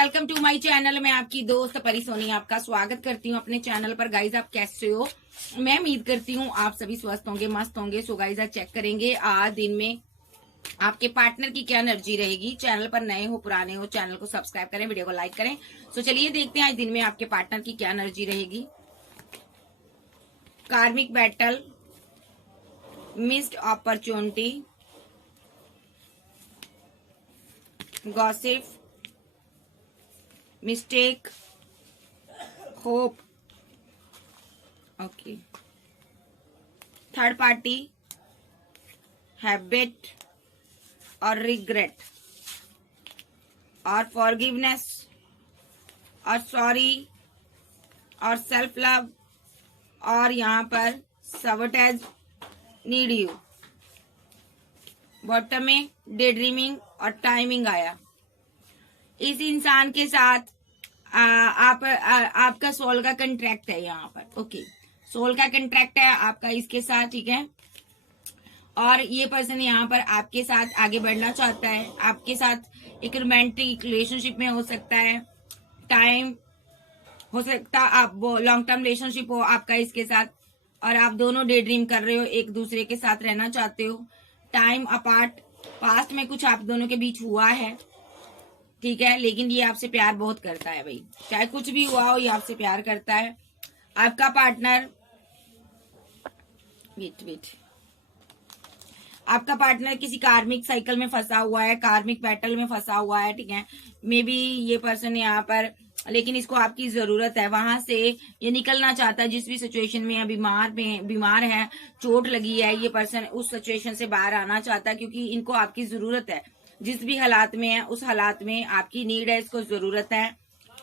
Welcome to my channel. मैं आपकी दोस्त परी सोनी आपका स्वागत करती हूँ अपने चैनल पर। गाइज आप कैसे हो? मैं उम्मीद करती हूँ आप सभी स्वस्थ होंगे, मस्त होंगे। सो गाइज आज चेक करेंगे आज दिन में आपके पार्टनर की क्या एनर्जी रहेगी। चैनल पर नए हो पुराने हो चैनल को सब्सक्राइब करें, वीडियो को लाइक करें। सो चलिए देखते हैं आज दिन में आपके पार्टनर की क्या एनर्जी रहेगी। कार्मिक battle, missed opportunity, gossip, mistake, hope, okay, third party, habit और रिग्रेट और फॉरगिवनेस और सॉरी और सेल्फ लव और यहाँ पर सबोटेज, नीड यू। बॉटम में डे ड्रीमिंग और टाइमिंग आया। इस इंसान के साथ आपका सोल का कंट्रैक्ट है यहाँ पर। ओके, सोल का कंट्रैक्ट है आपका इसके साथ, ठीक है। और ये पर्सन यहाँ पर आपके साथ आगे बढ़ना चाहता है, आपके साथ एक रोमांटिक रिलेशनशिप में हो सकता है। टाइम हो सकता आप वो लॉन्ग टर्म रिलेशनशिप हो आपका इसके साथ, और आप दोनों डे ड्रीम कर रहे हो, एक दूसरे के साथ रहना चाहते हो। टाइम अपार्ट, पास्ट में कुछ आप दोनों के बीच हुआ है, ठीक है, लेकिन ये आपसे प्यार बहुत करता है भाई। चाहे कुछ भी हुआ हो ये आपसे प्यार करता है। आपका पार्टनर आपका पार्टनर किसी कार्मिक साइकिल में फंसा हुआ है, कार्मिक बैटल में फंसा हुआ है, ठीक है। मे बी ये पर्सन यहाँ पर, लेकिन इसको आपकी जरूरत है, वहां से ये निकलना चाहता है। जिस भी सिचुएशन में बीमार है, चोट लगी है, ये पर्सन उस सिचुएशन से बाहर आना चाहता है, क्योंकि इनको आपकी जरूरत है। जिस भी हालात में है उस हालात में आपकी नीड है, इसको जरूरत है।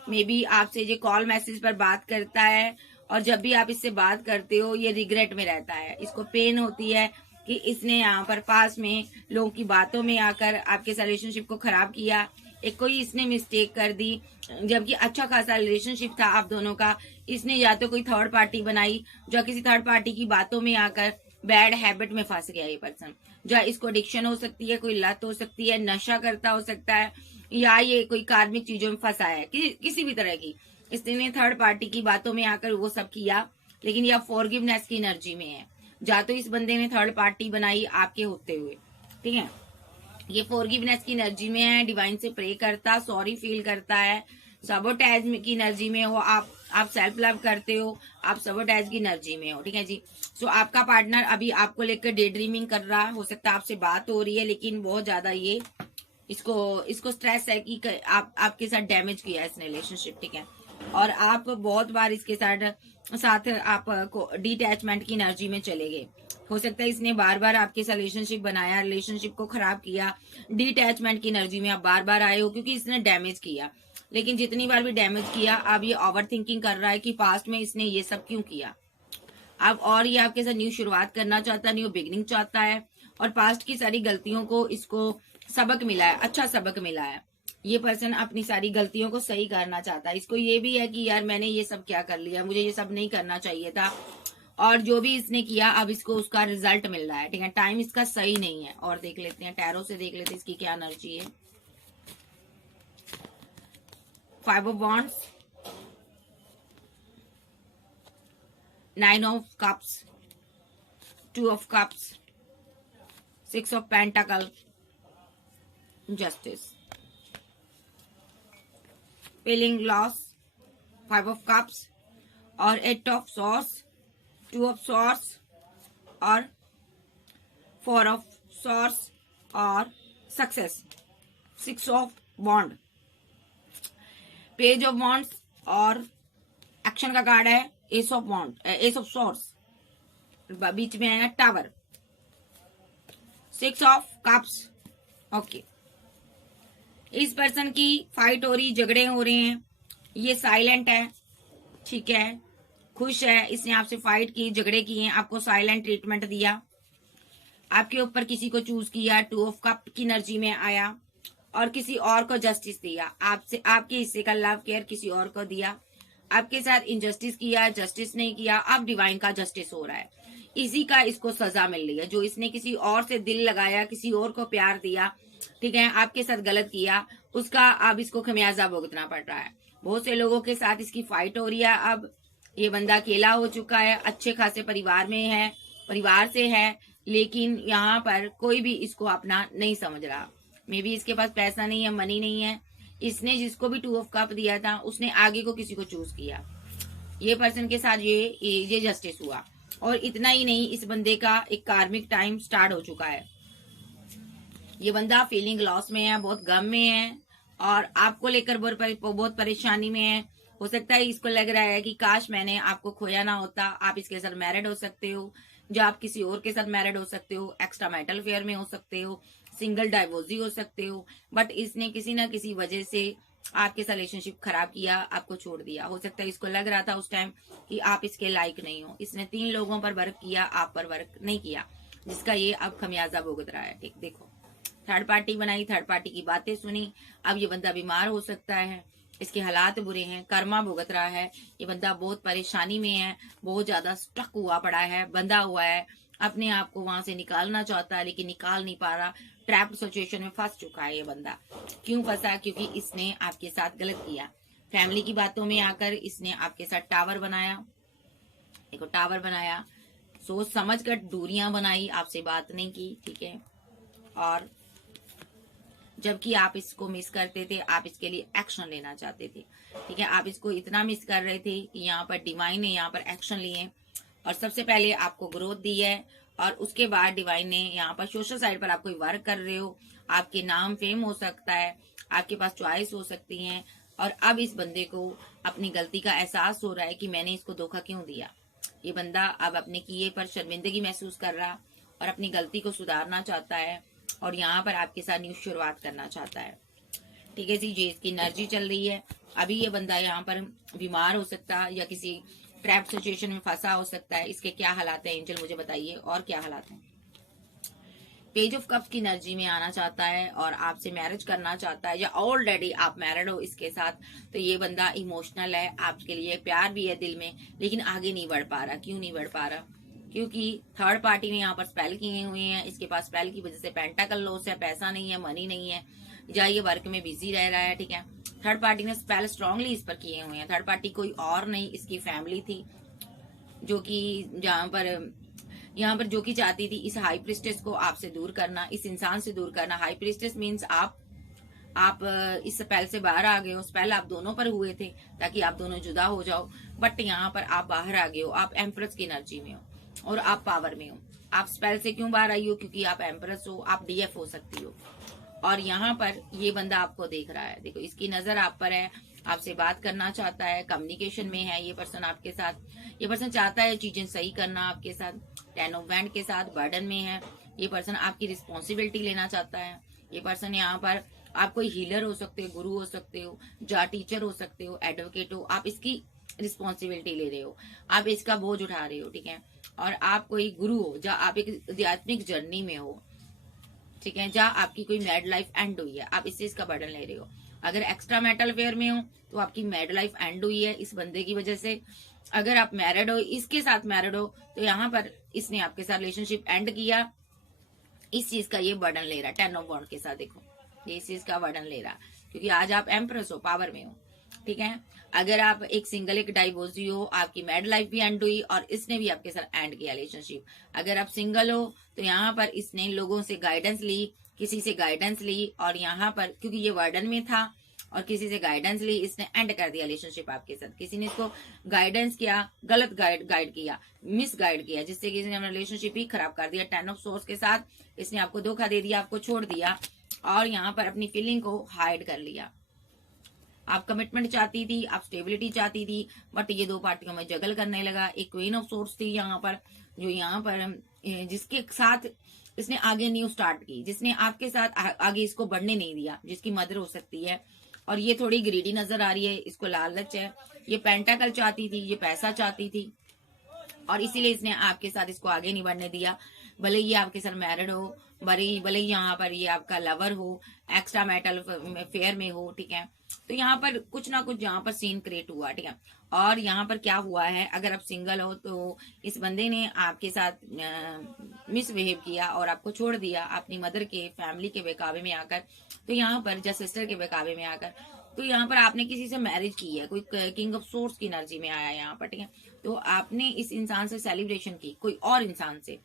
मे बी आपसे ये कॉल मैसेज पर बात करता है, और जब भी आप इससे बात करते हो ये रिग्रेट में रहता है। इसको पेन होती है कि इसने यहाँ पर पास में लोगों की बातों में आकर आपके रिलेशनशिप को खराब किया। एक कोई इसने मिस्टेक कर दी, जबकि अच्छा खासा रिलेशनशिप था आप दोनों का। इसने या तो कोई थर्ड पार्टी बनाई, जो किसी थर्ड पार्टी की बातों में आकर बैड हैबिट में फंस गया ये पर्सन। जो इसको एडिक्शन हो सकती है, कोई लत हो सकती है, नशा करता हो सकता है, या ये कोई कार्मिक चीजों में फंसा है किसी भी तरह की। इसने थर्ड पार्टी की बातों में आकर वो सब किया, लेकिन यह फॉरगिवनेस की एनर्जी में है। या तो इस बंदे ने थर्ड पार्टी बनाई आपके होते हुए, ठीक है, ये फॉरगिवनेस की एनर्जी में है। डिवाइन से प्रे करता, सॉरी फील करता है। सबोटेज की एनर्जी में हो आप सेल्फ लव करते हो, आप सबोटेज की एनर्जी में हो, ठीक है जी। सो आपका पार्टनर अभी आपको लेकर डे ड्रीमिंग कर रहा हो सकता है, आपसे बात हो रही है, लेकिन बहुत ज्यादा ये इसको स्ट्रेस है कि आपके साथ डैमेज किया है इसने रिलेशनशिप, ठीक है। और आप बहुत बार इसके साथ आप डिटैचमेंट की एनर्जी में चले गए। हो सकता है इसने बार बार आपके साथ रिलेशनशिप बनाया, रिलेशनशिप को खराब किया। डिटैचमेंट की एनर्जी में आप बार बार आए हो, क्योंकि इसने डैमेज किया। लेकिन जितनी बार भी डैमेज किया, अब ये ओवर थिंकिंग कर रहा है कि पास्ट में इसने ये सब क्यों किया। अब और ये आपके साथ न्यू शुरुआत करना चाहता है, न्यू बिगनिंग चाहता है, और पास्ट की सारी गलतियों को इसको सबक मिला है, अच्छा सबक मिला है। ये पर्सन अपनी सारी गलतियों को सही करना चाहता है। इसको ये भी है कि यार मैंने ये सब क्या कर लिया, मुझे ये सब नहीं करना चाहिए था, और जो भी इसने किया अब इसको उसका रिजल्ट मिल रहा है, ठीक है। टाइम इसका सही नहीं है। और देख लेते हैं, टैरो से देख लेते हैं इसकी क्या एनर्जी है। 5 of Wands, 9 of Cups, 2 of Cups, 6 of Pentacles, Justice, feeling loss, 5 of Cups और 8 of Swords, 2 of Swords और 4 of Swords और success, 6 of Wands, page of wands और एक्शन का कार्ड है एस ऑफ सॉर्ड्स, बीच में है tower, 6 of cups. Okay, इस person की फाइट हो रही, झगड़े हो रहे हैं, ये साइलेंट है, ठीक है, खुश है। इसने आपसे फाइट की, झगड़े किए, आपको साइलेंट ट्रीटमेंट दिया, आपके ऊपर किसी को चूज किया, 2 ऑफ कप की एनर्जी में आया, और किसी और को जस्टिस दिया। आपसे आपके हिस्से का लव केयर किसी और को दिया, आपके साथ इनजस्टिस किया, जस्टिस नहीं किया, अब डिवाइन का जस्टिस हो रहा है। इसी का इसको सजा मिल रही है। जो इसने किसी और से दिल लगाया, किसी और को प्यार दिया, ठीक है, आपके साथ गलत किया, उसका अब इसको खमियाजा भुगतना पड़ रहा है। बहुत से लोगों के साथ इसकी फाइट हो रही है। अब ये बंदा अकेला हो चुका है, अच्छे खासे परिवार में है, परिवार से है, लेकिन यहाँ पर कोई भी इसको अपना नहीं समझ रहा। मे बी इसके पास पैसा नहीं है, मनी नहीं है। इसने जिसको भी 2 ऑफ कप दिया था उसने आगे को किसी को चूज किया। ये पर्सन के साथ ये जस्टिस हुआ। और इतना ही नहीं, इस बंदे का एक कार्मिक टाइम स्टार्ट हो चुका है। ये बंदा फीलिंग लॉस में है, बहुत गम में है और आपको लेकर बहुत परेशानी में है। हो सकता है इसको लग रहा है कि काश मैंने आपको खोया ना होता। आप इसके साथ मैरिड हो सकते हो, जो आप किसी और के साथ मैरिड हो सकते हो, एक्स्ट्रा मैरिटल अफेयर में हो सकते हो, सिंगल डाइवोर्सी हो सकते हो। बट इसने किसी ना किसी वजह से आपके साथ रिलेशनशिप खराब किया, आपको छोड़ दिया। हो सकता है इसको लग रहा था उस टाइम कि आप इसके लायक नहीं हो। इसने 3 लोगों पर वर्क किया, आप पर वर्क नहीं किया, जिसका ये अब खमियाजा भुगत रहा है। ठीक, देखो, थर्ड पार्टी बनाई, थर्ड पार्टी की बातें सुनी। अब ये बंदा बीमार हो सकता है, इसके हालात बुरे हैं, कर्मा भुगत रहा है। ये बंदा बहुत परेशानी में है, बहुत ज्यादा स्टक हुआ पड़ा है, बंधा हुआ है, अपने आप को वहां से निकालना चाहता है लेकिन निकाल नहीं पा रहा। ट्रैप्ड सिचुएशन में फंस चुका है ये बंदा। क्यों फंसा? क्योंकि इसने आपके साथ गलत किया। फैमिली की बातों में आकर इसने आपके साथ टावर बनाया। देखो, टावर बनाया, सोच समझ कर दूरियां बनाई, आपसे बात नहीं की, ठीक है। और जबकि आप इसको मिस करते थे, आप इसके लिए एक्शन लेना चाहते थे, ठीक है। आप इसको इतना मिस कर रहे थे कि यहाँ पर डिवाइन ने यहाँ पर एक्शन लिए और सबसे पहले आपको ग्रोथ दी है। और उसके बाद डिवाइन ने यहाँ पर सोशल साइड पर आप कोई वर्क कर रहे हो, आपके नाम फेम हो सकता है, आपके पास चॉइस हो सकती है। और अब इस बंदे को अपनी गलती का एहसास हो रहा है कि मैंने इसको धोखा क्यों दिया। ये बंदा अब अपने किए पर शर्मिंदगी महसूस कर रहा और अपनी गलती को सुधारना चाहता है और यहाँ पर आपके साथ न्यू शुरुआत करना चाहता है, ठीक है जी। ये इसकी एनर्जी चल रही है। अभी ये बंदा यहाँ पर बीमार हो सकता है या किसी ट्रैप सिचुएशन में फंसा हो सकता है। इसके क्या हालात है एंजल, मुझे बताइए, और क्या हालात हैं। पेज ऑफ कप्स की एनर्जी में आना चाहता है और आपसे मैरिज करना चाहता है, या ऑलरेडी आप मैरिड हो इसके साथ। तो ये बंदा इमोशनल है, आपके लिए प्यार भी है दिल में, लेकिन आगे नहीं बढ़ पा रहा। क्यों नहीं बढ़ पा रहा? क्योंकि थर्ड पार्टी ने यहाँ पर स्पेल किए हुए हैं। इसके पास स्पेल की वजह से पेंटाकल लॉस है, पैसा नहीं है, मनी नहीं है, या ये वर्क में बिजी रह रहा है, ठीक है। थर्ड पार्टी ने स्पेल स्ट्रांगली इस पर किए हुए हैं। थर्ड पार्टी कोई और नहीं, इसकी फैमिली थी, जो कि यहाँ पर जो कि चाहती थी इस हाई प्रिस्टेस को आपसे दूर करना, इस इंसान से दूर करना। हाई प्रिस्टेस मीन्स आप इस स्पेल से बाहर आ गए हो। स्पेल आप दोनों पर हुए थे ताकि आप दोनों जुदा हो जाओ, बट यहाँ पर आप बाहर आ गए हो। आप एम्प्रेस की एनर्जी में हो और आप पावर में हो। आप स्पेल से क्यों बाहर आई हो? क्योंकि आप एम्प्रेस हो, आप डीएफ हो सकती हो। और यहाँ पर ये बंदा आपको देख रहा है, देखो इसकी नजर आप पर है, आपसे बात करना चाहता है, कम्युनिकेशन में है ये पर्सन आपके साथ। ये पर्सन चाहता है चीजें सही करना आपके साथ। 10 ऑफ वैंड के साथ बर्डन में है। ये पर्सन आपकी रिस्पॉन्सिबिलिटी लेना चाहता है। ये पर्सन यहाँ पर आप कोई हीलर हो सकते हो, गुरु हो सकते हो, या टीचर हो सकते हो, एडवोकेट हो। आप इसकी रिस्पॉन्सिबिलिटी ले रहे हो, आप इसका बोझ उठा रहे हो, ठीक है। और आप कोई गुरु हो, या आप एक आध्यात्मिक जर्नी में हो, ठीक है, जहाँ आपकी कोई मैरिड लाइफ एंड हुई है, आप इससे इसका बर्डन ले रहे हो। अगर एक्स्ट्रा मैरिटल अफेयर में हो तो आपकी मैरिड लाइफ एंड हुई है इस बंदे की वजह से। अगर आप मैरिड हो, इसके साथ मैरिड हो, तो यहाँ पर इसने आपके साथ रिलेशनशिप एंड किया, इस चीज का ये बर्डन ले रहा है। 10 ऑफ वॉन्ड के साथ देखो, ये इस चीज का बर्डन ले रहा, क्योंकि आज आप एम्प्रेस हो, पावर में हो, ठीक है। अगर आप एक सिंगल, एक डाइवोर्सी हो, आपकी मैरिड लाइफ भी एंड हुई और इसने भी आपके साथ एंड किया रिलेशनशिप। अगर आप सिंगल हो तो यहाँ पर इसने लोगों से गाइडेंस ली, किसी से गाइडेंस ली, और यहाँ पर क्योंकि ये वर्डन में था और किसी से गाइडेंस ली, इसने एंड कर दिया रिलेशनशिप आपके साथ। किसी ने इसको गाइडेंस किया, गलत गाइड किया, मिस गाइड किया, जिससे किसी ने अपना रिलेशनशिप ही खराब कर दिया। 10 ऑफ सोर्स के साथ इसने आपको धोखा दे दिया, आपको छोड़ दिया और यहाँ पर अपनी फीलिंग को हाइड कर लिया। आप कमिटमेंट चाहती थी, आप स्टेबिलिटी चाहती थी, बट ये 2 पार्टियों में जगल करने लगा। एक क्वीन ऑफ सोर्स थी यहाँ पर, जो यहाँ पर जिसके साथ इसने आगे न्यू स्टार्ट की, जिसने आपके साथ आगे इसको बढ़ने नहीं दिया, जिसकी मदर हो सकती है। और ये थोड़ी ग्रीडी नजर आ रही है, इसको लालच है, ये पेंटाकल चाहती थी, ये पैसा चाहती थी, और इसीलिए इसने आपके साथ इसको आगे नहीं बढ़ने दिया। भले ये आपके साथ मैरिड हो, भले ही यहाँ पर ये आपका लवर हो, एक्स्ट्रा मैरिटल अफेयर में हो, ठीक है, तो यहाँ पर कुछ ना कुछ यहाँ पर सीन क्रिएट हुआ, ठीक है। और यहाँ पर क्या हुआ है, अगर आप सिंगल हो तो इस बंदे ने आपके साथ मिसबिहेव किया और आपको छोड़ दिया अपनी मदर के फैमिली के बहकावे में आकर, तो यहाँ पर जस्ट सिस्टर के बहकावे में आकर, तो यहाँ पर आपने किसी से मैरिज की है, कोई किंग ऑफ सोर्स की एनर्जी में आया यहाँ पर, ठीक है। तो आपने इस इंसान से सेलिब्रेशन की कोई और इंसान से,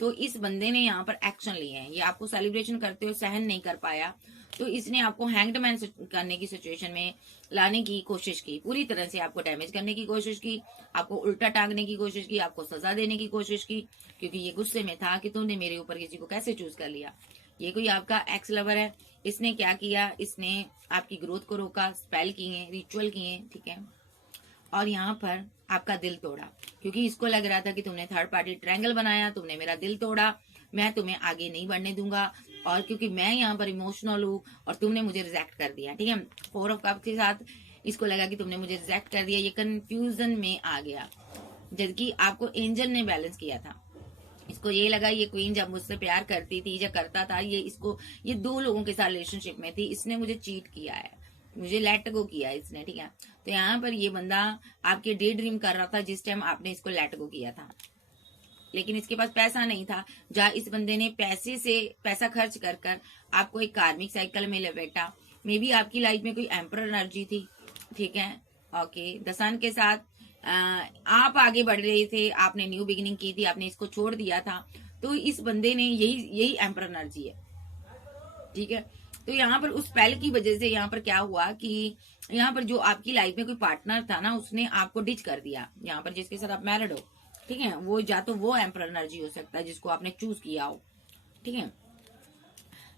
तो इस बंदे ने यहाँ पर एक्शन लिए हैं, ये आपको सेलिब्रेशन करते हुए सहन नहीं कर पाया, तो इसने आपको हैंग्ड मैन करने की सिचुएशन में लाने की कोशिश की, पूरी तरह से आपको डैमेज करने की कोशिश की, आपको उल्टा टांगने की कोशिश की, आपको सजा देने की कोशिश की, क्योंकि ये गुस्से में था कि तुमने मेरे ऊपर किसी को कैसे चूज कर लिया। ये कोई आपका एक्स लवर है, इसने क्या किया, इसने आपकी ग्रोथ को रोका, स्पेल किए, रिचुअल किए, ठीक है। और यहाँ पर आपका दिल तोड़ा, क्योंकि इसको लग रहा था कि तुमने थर्ड पार्टी ट्रायंगल बनाया, तुमने मेरा दिल तोड़ा, मैं तुम्हें आगे नहीं बढ़ने दूंगा, और क्योंकि मैं यहाँ पर इमोशनल हूँ और तुमने मुझे रिजेक्ट कर दिया, ठीक है। 4 ऑफ कप के साथ इसको लगा कि तुमने मुझे रिजेक्ट कर दिया, ये कंफ्यूजन में आ गया, जबकि आपको एंजल ने बैलेंस किया था। इसको ये लगा ये क्वीन जब मुझसे प्यार करती थी, जब करता था, ये 2 लोगों के साथ रिलेशनशिप में थी, इसने मुझे चीट किया है, मुझे लेट गो किया इसने, ठीक है। तो यहाँ पर ये बंदा आपके डे ड्रीम कर रहा था जिस टाइम आपने इसको लेट गो किया था, लेकिन इसके पास पैसा नहीं था, जहाँ इस बंदे ने पैसा खर्च कर कर आपको एक कार्मिक साइकिल में लपेटा। मे बी आपकी लाइफ में कोई एम्परर एनर्जी थी, ठीक है, ओके। द सन के साथ आप आगे बढ़ रहे थे, आपने न्यू बिगिनिंग की थी, आपने इसको छोड़ दिया था, तो इस बंदे ने यही एम्परर एनर्जी है, ठीक है। तो यहाँ पर उस स्पेल की वजह से यहाँ पर क्या हुआ कि यहाँ पर जो आपकी लाइफ में कोई पार्टनर था ना, उसने आपको डिच कर दिया, यहाँ पर जिसके साथ आप मैरिड हो, ठीक है, वो या तो वो एम्परर एनर्जी हो सकता है जिसको आपने चूज किया हो, ठीक है।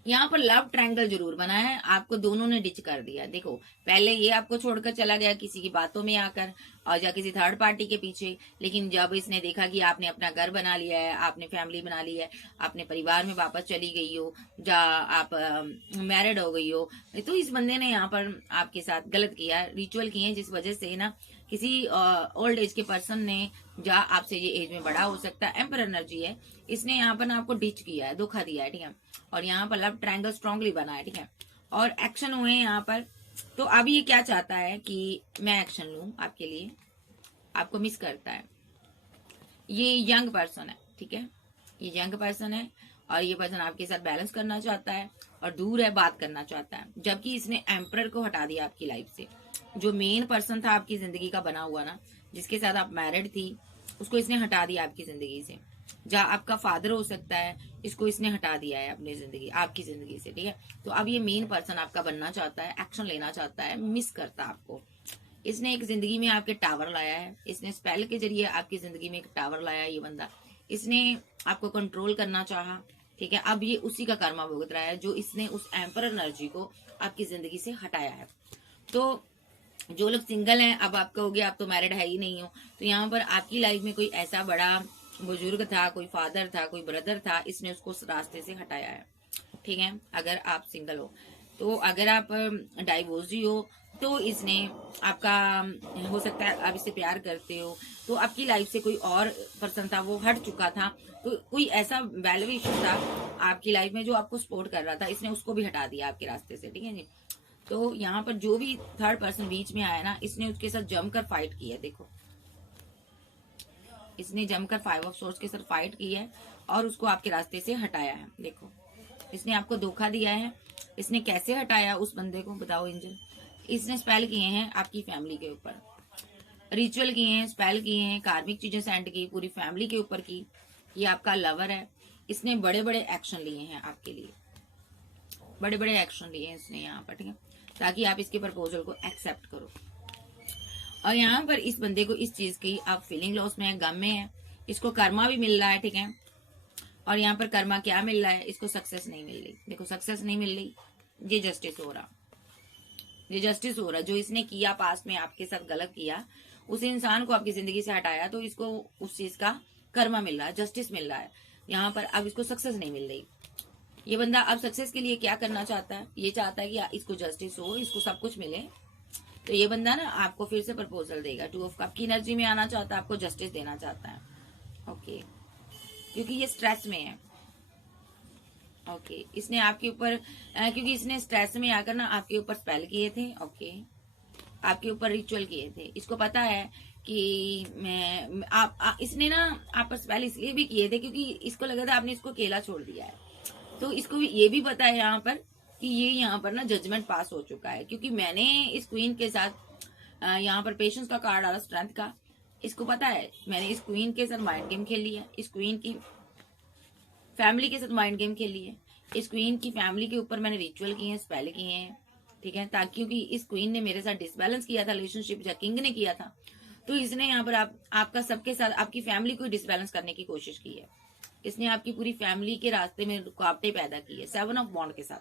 यहाँ पर लव ट्रायंगल जरूर बना है, आपको दोनों ने डिच कर दिया। देखो, पहले ये आपको छोड़कर चला गया किसी की बातों में आकर और या किसी थर्ड पार्टी के पीछे, लेकिन जब इसने देखा कि आपने अपना घर बना लिया है, आपने फैमिली बना ली है, अपने परिवार में वापस चली गई हो, या आप मैरिड हो गई हो, तो इस बंदे ने यहाँ पर आपके साथ गलत किया, रिचुअल किए, जिस वजह से ना किसी ओल्ड एज के पर्सन ने, या आपसे ये एज में बड़ा हो सकता है, एम्पर एनर्जी है, इसने यहाँ पर ना आपको डिच किया है, धोखा दिया है, ठीक है। और यहाँ पर लव ट्रायंगल स्ट्रांगली बना है, ठीक है, और एक्शन हुए हैं यहाँ पर। तो अब ये क्या चाहता है कि मैं एक्शन लूं आपके लिए, आपको मिस करता है। ये यंग पर्सन है, ठीक है, ये यंग पर्सन है, और ये पर्सन आपके साथ बैलेंस करना चाहता है और दूर है, बात करना चाहता है, जबकि इसने एम्परर को हटा दिया आपकी लाइफ से। जो मेन पर्सन था आपकी जिंदगी का बना हुआ ना, जिसके साथ आप मैरिड थी, उसको इसने हटा दिया आपकी जिंदगी से। जहाँ आपका फादर हो सकता है, इसको इसने हटा दिया है अपनी जिंदगी, आपकी जिंदगी से, ठीक है। तो अब ये मेन पर्सन आपका बनना चाहता है, एक्शन लेना चाहता है, मिस करता है आपको। इसने एक जिंदगी में आपके टावर लाया है, इसने स्पेल के जरिए आपकी जिंदगी में एक टावर लाया है ये बंदा, इसने आपको कंट्रोल करना चाहा, ठीक है। अब ये उसी का कर्मा भुगत रहा है, जो इसने उस एम्पर एनर्जी को आपकी जिंदगी से हटाया है। तो जो लोग सिंगल हैं, अब आप कहोगे आप तो मैरिड है ही नहीं हो, तो यहाँ पर आपकी लाइफ में कोई ऐसा बड़ा बुजुर्ग था, कोई फादर था, कोई ब्रदर था, इसने उसको उस रास्ते से हटाया है, ठीक है। अगर आप सिंगल हो, तो अगर आप डाइवोर्सी हो, तो इसने आपका, हो सकता है आप इससे प्यार करते हो, तो आपकी लाइफ से कोई और पर्सन था, वो हट चुका था, तो कोई ऐसा वैल्यूएशन था आपकी लाइफ में जो आपको सपोर्ट कर रहा था, इसने उसको भी हटा दिया आपके रास्ते से, ठीक है जी। तो यहाँ पर जो भी थर्ड पर्सन बीच में आया ना, इसने उसके साथ जमकर फाइट की है। देखो, इसने जमकर 5 ऑफ सोर्ड्स के साथ फाइट की है और उसको आपके रास्ते से हटाया है। देखो, इसने आपको धोखा दिया है, इसने कैसे हटाया उस बंदे को, बताओ एंजल। इसने स्पेल किए हैं आपकी फैमिली के ऊपर, रिचुअल किए हैं, स्पेल किए हैं, कार्मिक चीजें सेंड की, पूरी फैमिली के ऊपर की। ये आपका लवर है, इसने बड़े बड़े एक्शन लिए हैं आपके लिए, बड़े बड़े एक्शन लिए हैं इसने यहाँ पर, ठीक है, ताकि आप इसके प्रपोजल को एक्सेप्ट करो। और यहाँ पर इस बंदे को इस चीज की आप फीलिंग लॉस में है, गम में है, इसको कर्मा भी मिल रहा है, ठीक है। और यहाँ पर कर्मा क्या मिल रहा है, इसको सक्सेस नहीं मिल रही। देखो, सक्सेस नहीं मिल रही, ये जस्टिस हो रहा, ये जस्टिस हो रहा। जो इसने किया पास्ट में आपके साथ गलत किया, उस इंसान को आपकी जिंदगी से हटाया, तो इसको उस चीज का कर्मा मिल रहा है, जस्टिस मिल रहा है यहाँ पर। अब इसको सक्सेस नहीं मिल रही। ये बंदा अब सक्सेस के लिए क्या करना चाहता है, ये चाहता है कि इसको जस्टिस हो, इसको सब कुछ मिले। तो ये बंदा ना आपको फिर से प्रपोजल देगा, 2 ऑफ कप की एनर्जी में आना चाहता है, आपको जस्टिस देना चाहता है, ओके, क्योंकि ये स्ट्रेस में है, ओके, इसने आपके ऊपर क्योंकि इसने स्ट्रेस में आकर ना आपके ऊपर स्पेल किए थे। ओके, आपके ऊपर रिचुअल किए थे। इसको पता है कि इसने ना आप पर स्पेल इसलिए भी किए थे क्योंकि इसको लगा था आपने इसको अकेला छोड़ दिया है। तो इसको ये भी पता है यहाँ पर कि ये यहाँ पर ना जजमेंट पास हो चुका है, क्योंकि मैंने इस क्वीन के साथ यहाँ पर पेशेंस का कार्ड डाला, स्ट्रेंथ का। इसको पता है मैंने इस क्वीन के साथ माइंड गेम खेल लिया, इस क्वीन की फैमिली के साथ माइंड गेम खेल लिया, इस क्वीन की फैमिली के ऊपर मैंने रिचुअल किए हैं, स्पेल किए हैं, ठीक है, ताकि क्योंकि इस क्वीन ने मेरे साथ डिसबैलेंस किया था रिलेशनशिप, या किंग ने किया था, तो इसने यहाँ पर आपका सबके साथ आपकी फैमिली को डिसबैलेंस करने की कोशिश की है। इसने आपकी पूरी फैमिली के रास्ते में रुकावटें पैदा की है 7 ऑफ वॉन्ड के साथ,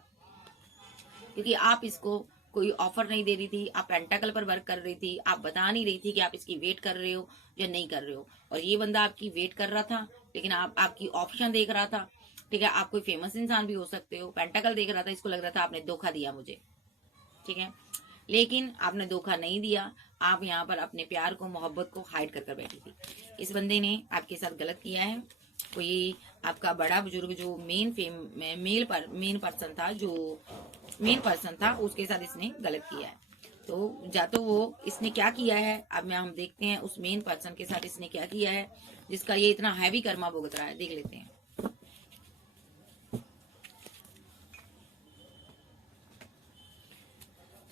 क्योंकि आप इसको कोई ऑफर नहीं दे रही थी, आप पेंटाकल पर वर्क कर रही थी, आप बता नहीं रही थी कि आप इसकी वेट कर रहे हो या नहीं कर रहे हो, और ये बंदा आपकी वेट कर रहा था, लेकिन आपकी ऑप्शन देख रहा था, ठीक है। आप कोई फेमस इंसान भी हो सकते हो, पेंटाकल देख रहा था, इसको लग रहा था आपने धोखा दिया मुझे, ठीक है, लेकिन आपने धोखा नहीं दिया। आप यहाँ पर अपने प्यार को, मोहब्बत को हाइड कर बैठी थी। इस बंदे ने आपके साथ गलत किया है। कोई आपका बड़ा बुजुर्ग जो मेन पर्सन था, उसके साथ इसने गलत किया है। तो या तो वो इसने क्या किया है, अब मैं हम देखते हैं उस मेन पर्सन के साथ इसने क्या किया है जिसका ये इतना हैवी कर्मा भुगत रहा है, देख लेते हैं।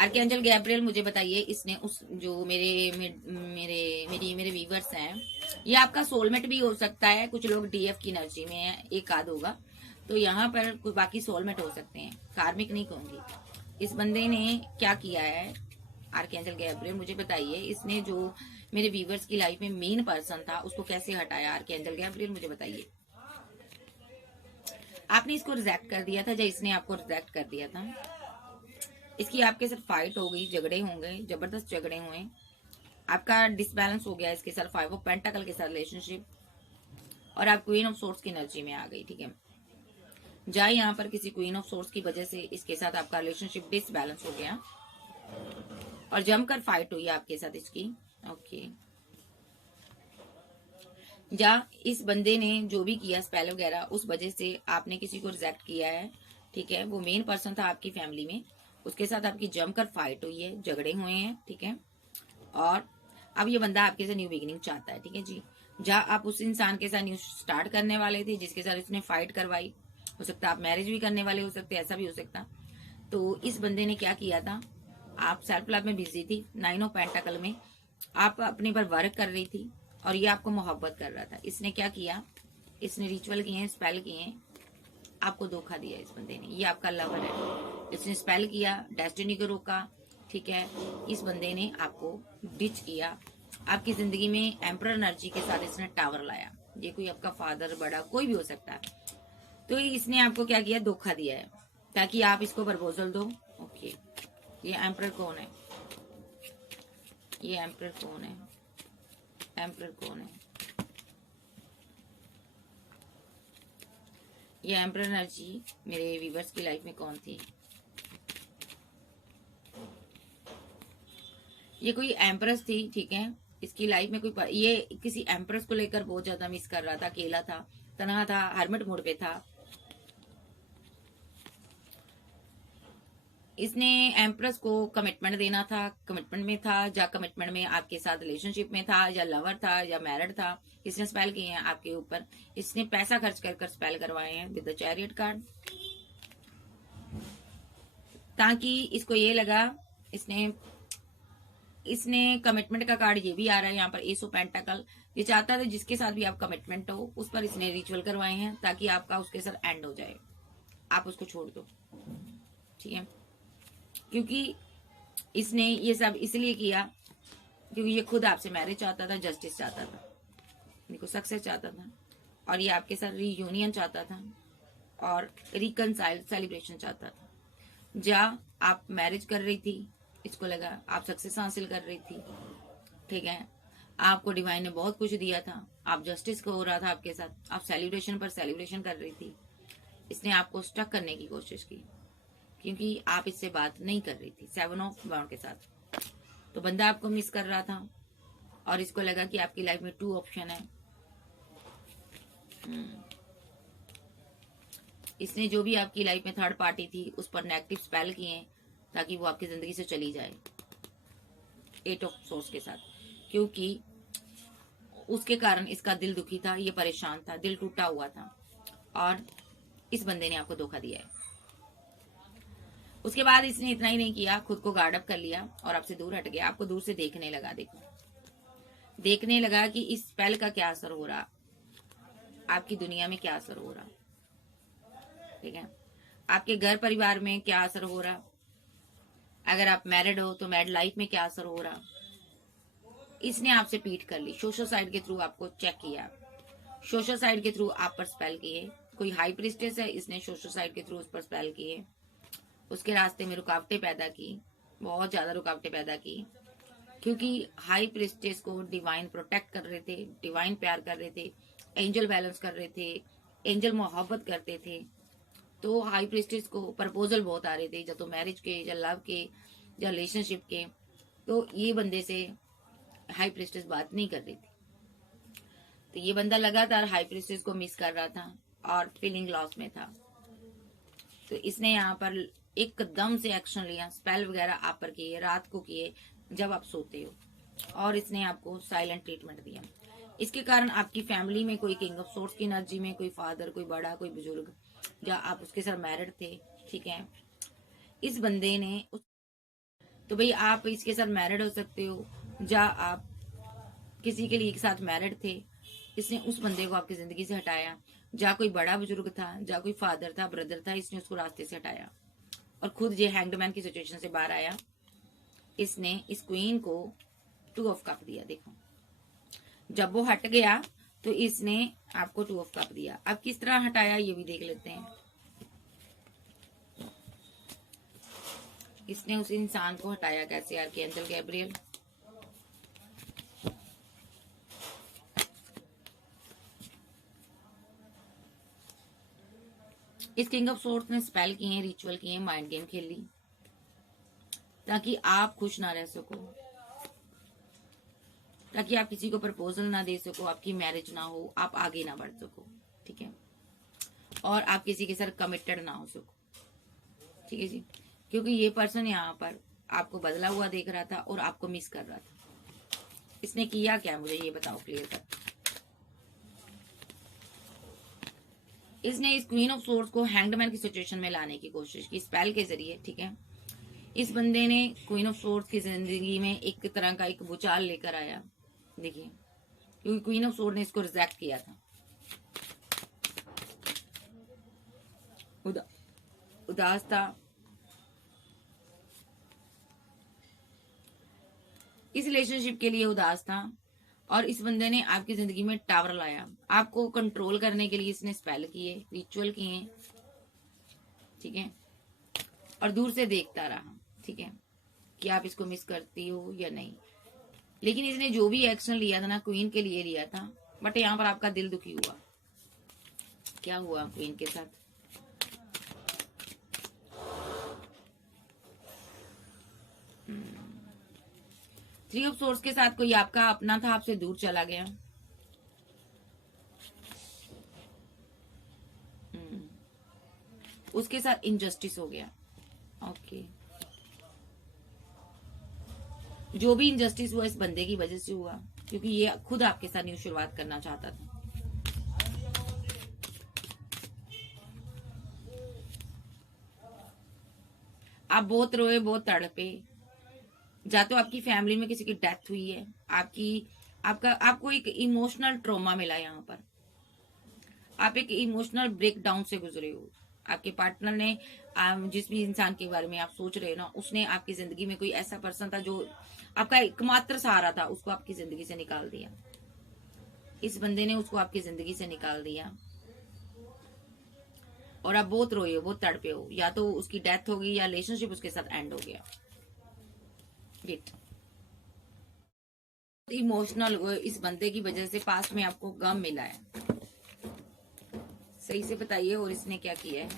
आर्कएंजल गैब्रियल मुझे बताइए, इसने उस जो मेरे व्यूवर्स हैं, ये आपका सोलमेट भी हो सकता है, कुछ लोग डीएफ की एनर्जी में है, एक आध होगा, तो यहाँ पर कुछ बाकी सोलमेट हो सकते हैं, कार्मिक नहीं कहूंगी। इस बंदे ने क्या किया है, आर्कएंजल गैब्रियल मुझे बताइए, इसने जो मेरे व्यूवर्स की लाइफ में मेन पर्सन था उसको कैसे हटाया, आर्कएंजल गैब्रियल मुझे बताइए। आपने इसको रिजेक्ट कर दिया था या इसने आपको रिजेक्ट कर दिया था? इसकी आपके साथ फाइट हो गई, झगड़े होंगे, जबरदस्त झगड़े हुए, आपका डिसबैलेंस हो गया इसके साथ, 5 ऑफ पेंटाकल के साथ रिलेशनशिप, और आप क्वीन ऑफ सोर्स की एनर्जी में आ गई, ठीक है। जाए यहाँ पर किसी क्वीन ऑफ सोर्स की वजह से इसके साथ आपका रिलेशनशिप डिसबैलेंस हो गया और जमकर फाइट हुई आपके साथ इसकी। ओके, या इस बंदे ने जो भी किया स्पेल वगैरह, उस वजह से आपने किसी को रिजेक्ट किया है, ठीक है। वो मेन पर्सन था आपकी फैमिली में, उसके साथ आपकी जमकर फाइट हुई है, झगड़े हुए हैं, ठीक है। और अब ये बंदा आपके साथ न्यू बिगिनिंग चाहता है, ठीक है जी। जहाँ आप उस इंसान के साथ न्यू स्टार्ट करने वाले थे जिसके साथ उसने फाइट करवाई, हो सकता आप मैरिज भी करने वाले हो सकते, ऐसा भी हो सकता। तो इस बंदे ने क्या किया था, आप सेल्फ लव में बिजी थी, 9 ऑफ पेंटाकल में आप अपने पर वर्क कर रही थी और ये आपको मोहब्बत कर रहा था। इसने क्या किया, इसने रिचुअल किए हैं, स्पेल किए हैं, आपको धोखा दिया इस बंदे ने। ये आपका लवर है, इसने स्पेल किया, डेस्टिनी को रोका, ठीक है। इस बंदे ने आपको डिच किया, आपकी जिंदगी में एम्परर एनर्जी के साथ इसने टावर लाया। ये कोई आपका फादर, बड़ा कोई भी हो सकता है। तो इसने आपको क्या किया, धोखा दिया है ताकि आप इसको प्रपोजल दो। ओके, ये एम्परर कौन है, ये एम्परर कौन है, एम्परर कौन है, ये एम्परर एनर्जी मेरे व्यूवर्स की लाइफ में कौन थी? ये कोई एम्प्रेस थी, ठीक है। इसकी लाइफ में कोई ये किसी एम्प्रेस को लेकर बहुत ज्यादा मिस कर रहा था, अकेला था, तनहा था, हरमट मोड पे था। इसने एम्प्रेस को कमिटमेंट देना था, कमिटमेंट में था, या कमिटमेंट में आपके साथ रिलेशनशिप में था, या लवर था, या मैरिड था। इसने स्पेल किए हैं आपके ऊपर, इसने पैसा खर्च कर स्पेल करवाए हैं विद द चैरियट कार्ड, ताकि इसको ये लगा, इसने कमिटमेंट का कार्ड ये भी आ रहा है यहाँ पर, एस ऑफ पेंटाकल। ये चाहता था जिसके साथ भी आप कमिटमेंट हो उस पर इसने रिचुअल करवाए हैं ताकि आपका उसके साथ एंड हो जाए, आप उसको छोड़ दो, ठीक है। क्योंकि इसने ये सब इसलिए किया क्योंकि ये खुद आपसे मैरिज चाहता था, जस्टिस चाहता था, इनको सक्सेस चाहता था, और ये आपके साथ रीयूनियन चाहता था और रिकनसाइल सेलिब्रेशन चाहता था। जहाँ आप मैरिज कर रही थी, इसको लगा आप सक्सेस हासिल कर रही थी, ठीक है। आपको डिवाइन ने बहुत कुछ दिया था, आप जस्टिस को हो रहा था आपके साथ, आप सेलिब्रेशन पर सेलिब्रेशन कर रही थी। इसने आपको स्टक करने की कोशिश की क्योंकि आप इससे बात नहीं कर रही थी 7 ऑफ वांड के साथ। तो बंदा आपको मिस कर रहा था और इसको लगा कि आपकी लाइफ में 2 ऑप्शन है। इसने जो भी आपकी लाइफ में थर्ड पार्टी थी उस पर नेगेटिव स्पेल किए हैं ताकि वो आपकी जिंदगी से चली जाए 8 ऑफ सोर्स के साथ, क्योंकि उसके कारण इसका दिल दुखी था, ये परेशान था, दिल टूटा हुआ था और इस बंदे ने आपको धोखा दिया है। उसके बाद इसने इतना ही नहीं किया, खुद को गार्ड अप कर लिया और आपसे दूर हट गया, आपको दूर से देखने लगा। देखो, देखने लगा कि इस स्पेल का क्या असर हो रहा, आपकी दुनिया में क्या असर हो रहा, ठीक है, आपके घर परिवार में क्या असर हो रहा, अगर आप मैरिड हो तो मैरिड लाइफ में क्या असर हो रहा। इसने आपसे पीट कर ली, सोशल साइड के थ्रू आपको चेक किया, सोशल साइड के थ्रू आप पर स्पेल किए। कोई हाई प्रिस्टेस है, इसने सोशल साइड के थ्रू उस पर स्पेल किए, उसके रास्ते में रुकावटें पैदा की, बहुत ज्यादा रुकावटें पैदा की, क्योंकि हाई प्रिस्टेस को डिवाइन प्रोटेक्ट कर रहे थे, डिवाइन प्यार कर रहे थे, एंजल बैलेंस कर रहे थे, एंजल मोहब्बत करते थे। तो हाई प्रिस्टेस को प्रपोजल बहुत आ रहे थे, या तो मैरिज के, या लव के, या रिलेशनशिप के। तो ये बंदे से हाई प्रिस्टेस बात नहीं कर रही थी। तो ये बंदा लगातार हाई प्रिस्टेस को मिस कर रहा था और फीलिंग लॉस में था। तो इसने यहाँ पर एकदम से एक्शन लिया, स्पेल वगैरह आप पर किए, रात को किए जब आप सोते हो, और इसने आपको साइलेंट ट्रीटमेंट दिया। इसके कारण आपकी फैमिली में कोई किंग ऑफ सोर्स की एनर्जी में कोई फादर, कोई बड़ा, कोई बुजुर्ग, या आप उसके साथ मैरिड थे, ठीक है, इस बंदे ने तो भाई आप इसके साथ मैरिड हो सकते हो, या आप किसी के लिए एक साथ मैरिड थे, इसने उस बंदे को आपकी जिंदगी से हटाया, या कोई बड़ा बुजुर्ग था, या कोई फादर था, ब्रदर था, इसने उसको रास्ते से हटाया और खुद ये हैंगडमैन की सिचुएशन से बाहर आया। इसने इस क्वीन को 2 ऑफ कप दिया। देखो, जब वो हट गया तो इसने आपको 2 ऑफ कप दिया। अब किस तरह हटाया ये भी देख लेते हैं। इसने उस इंसान को हटाया कैसे, आर्कएंजल गैब्रियल। इस किंग ऑफ सोर्स ने स्पेल किए, रिचुअल किए, माइंड गेम खेल ली ताकि आप खुश ना रह सको, ताकि आप किसी को प्रपोजल ना दे सको, आपकी मैरिज ना हो, आप आगे ना बढ़ सको, ठीक है, और आप किसी के साथ कमिटेड ना हो सको, ठीक है जी। क्योंकि ये पर्सन यहाँ पर आपको बदला हुआ देख रहा था और आपको मिस कर रहा था। इसने किया क्या, मुझे ये बताओ क्लियर कर। इसने इस क्वीन ऑफ सोर्स को हैंगडमैन की सिचुएशन में लाने की कोशिश की स्पेल के जरिए, ठीक है। इस बंदे ने क्वीन ऑफ सोर्स की जिंदगी में एक तरह का एक भूचाल लेकर आया, देखिए, क्योंकि क्वीन ऑफ सोर्स ने इसको रिजेक्ट किया था, उदास था, इस रिलेशनशिप के लिए उदास था, और इस बंदे ने आपकी जिंदगी में टावर लाया, आपको कंट्रोल करने के लिए इसने स्पेल किए, रिचुअल किए, ठीक है, और दूर से देखता रहा, ठीक है, कि आप इसको मिस करती हो या नहीं। लेकिन इसने जो भी एक्शन लिया था ना, क्वीन के लिए लिया था, बट यहाँ पर आपका दिल दुखी हुआ। क्या हुआ क्वीन के साथ, थ्री ऑफ सोर्स के साथ कोई आपका अपना था, आपसे दूर चला गया। उसके साथ इनजस्टिस हो गया। ओके, जो भी इनजस्टिस हुआ इस बंदे की वजह से हुआ, क्योंकि ये खुद आपके साथ न्यू शुरुआत करना चाहता था। आप बहुत रोए, बहुत तड़पे, या तो आपकी फैमिली में किसी की डेथ हुई है, आपको एक इमोशनल ट्रॉमा मिला यहाँ पर, आप एक इमोशनल ब्रेकडाउन से गुजरे हो। आपके पार्टनर ने, जिस भी इंसान के बारे में आप सोच रहे हो ना, उसने आपकी जिंदगी में कोई ऐसा पर्सन था जो आपका एकमात्र सहारा था, उसको आपकी जिंदगी से निकाल दिया। इस बंदे ने उसको आपकी जिंदगी से निकाल दिया और आप बहुत रोए हो, बहुत तड़पे हो, या तो उसकी डेथ हो गई या रिलेशनशिप उसके साथ एंड हो गया। इमोशनल इस बंदे की वजह से पास्ट में आपको गम मिला है, सही से बताइए। और इसने क्या किया है,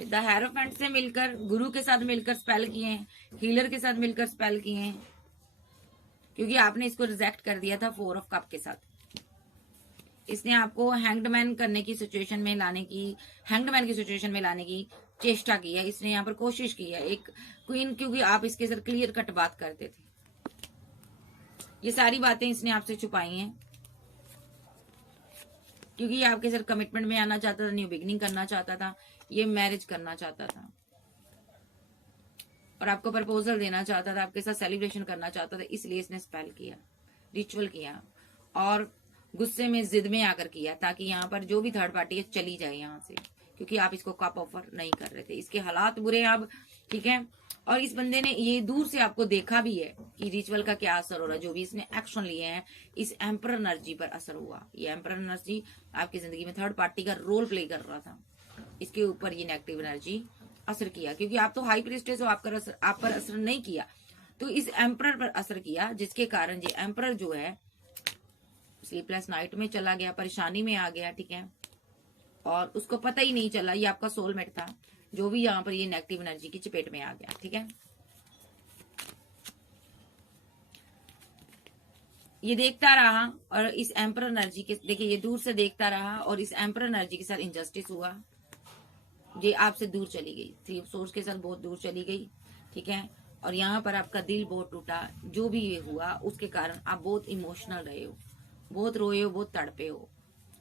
द हेरोफेंट से मिलकर, गुरु के साथ मिलकर स्पेल किए हैं, हीलर के साथ मिलकर स्पेल किए हैं, क्योंकि आपने इसको रिजेक्ट कर दिया था 4 ऑफ कप के साथ। इसने आपको हैंगडमैन करने की सिचुएशन में लाने की, हैंगडमैन की सिचुएशन में लाने की चेष्टा की है। इसने यहाँ पर कोशिश की है एक क्वीन, क्योंकि आप इसके साथ क्लियर कट बात करते थे। ये सारी बातें इसने आपसे छुपाई हैं, क्योंकि ये आपके साथ कमिटमेंट में आना चाहता था, न्यू बिगनिंग करना चाहता था, ये मैरिज करना चाहता था और आपको प्रपोजल देना चाहता था, आपके साथ सेलिब्रेशन करना चाहता था। इसलिए इसने स्पेल किया, रिचुअल किया और गुस्से में, जिद में आकर किया, ताकि यहाँ पर जो भी थर्ड पार्टी है चली जाए यहाँ से, क्योंकि आप इसको कप ऑफर नहीं कर रहे थे। इसके हालात बुरे हैं अब, ठीक है। और इस बंदे ने ये दूर से आपको देखा भी है कि रिचुअल का क्या असर हो रहा है। जो भी इसने एक्शन लिए हैं, इस एम्परर एनर्जी पर असर हुआ। ये एम्परर एनर्जी आपकी जिंदगी में थर्ड पार्टी का रोल प्ले कर रहा था, इसके ऊपर ये नेगेटिव एनर्जी असर किया, क्योंकि आप तो हाई प्रीस्टेस हो, आप पर असर नहीं किया, तो इस एम्परर पर असर किया, जिसके कारण ये एम्परर जो है स्लीपलेस नाइट में चला गया, परेशानी में आ गया, ठीक है। और उसको पता ही नहीं चला ये आपका सोलमेट था, जो भी यहाँ पर ये नेगेटिव एनर्जी की चपेट में आ गया, ठीक है। ये देखता रहा और इस एम्परर एनर्जी के, देखिए ये दूर से देखता रहा और इस एम्परर एनर्जी के साथ इंजस्टिस हुआ। ये आपसे दूर चली गई, थ्री ऑफ सोर्स के साथ बहुत दूर चली गई, ठीक है। और यहाँ पर आपका दिल बहुत टूटा। जो भी ये हुआ उसके कारण आप बहुत इमोशनल रहे हो, बहुत रोए हो, बहुत तड़पे हो।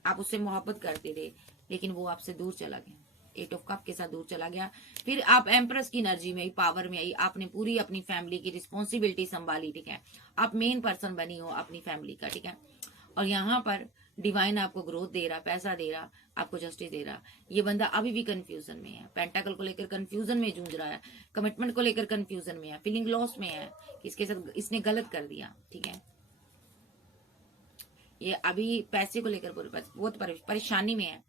आप उससे मोहब्बत करते थे, लेकिन वो आपसे दूर चला गया, 8 ऑफ कप के साथ दूर चला गया। फिर आप एम्प्रेस की एनर्जी में आई, पावर में आई, आपने पूरी अपनी फैमिली की रिस्पॉन्सिबिलिटी संभाली, ठीक है। आप मेन पर्सन बनी हो अपनी फैमिली का, ठीक है। और यहाँ पर डिवाइन आपको ग्रोथ दे रहा, पैसा दे रहा, आपको जस्टिस दे रहा। ये बंदा अभी भी कंफ्यूजन में है, पेंटाकल को लेकर कंफ्यूजन में जूझ रहा है, कमिटमेंट को लेकर कंफ्यूजन में है, फीलिंग लॉस में है, इसके साथ इसने गलत कर दिया, ठीक है। ये अभी पैसे को लेकर बहुत परेशानी में है,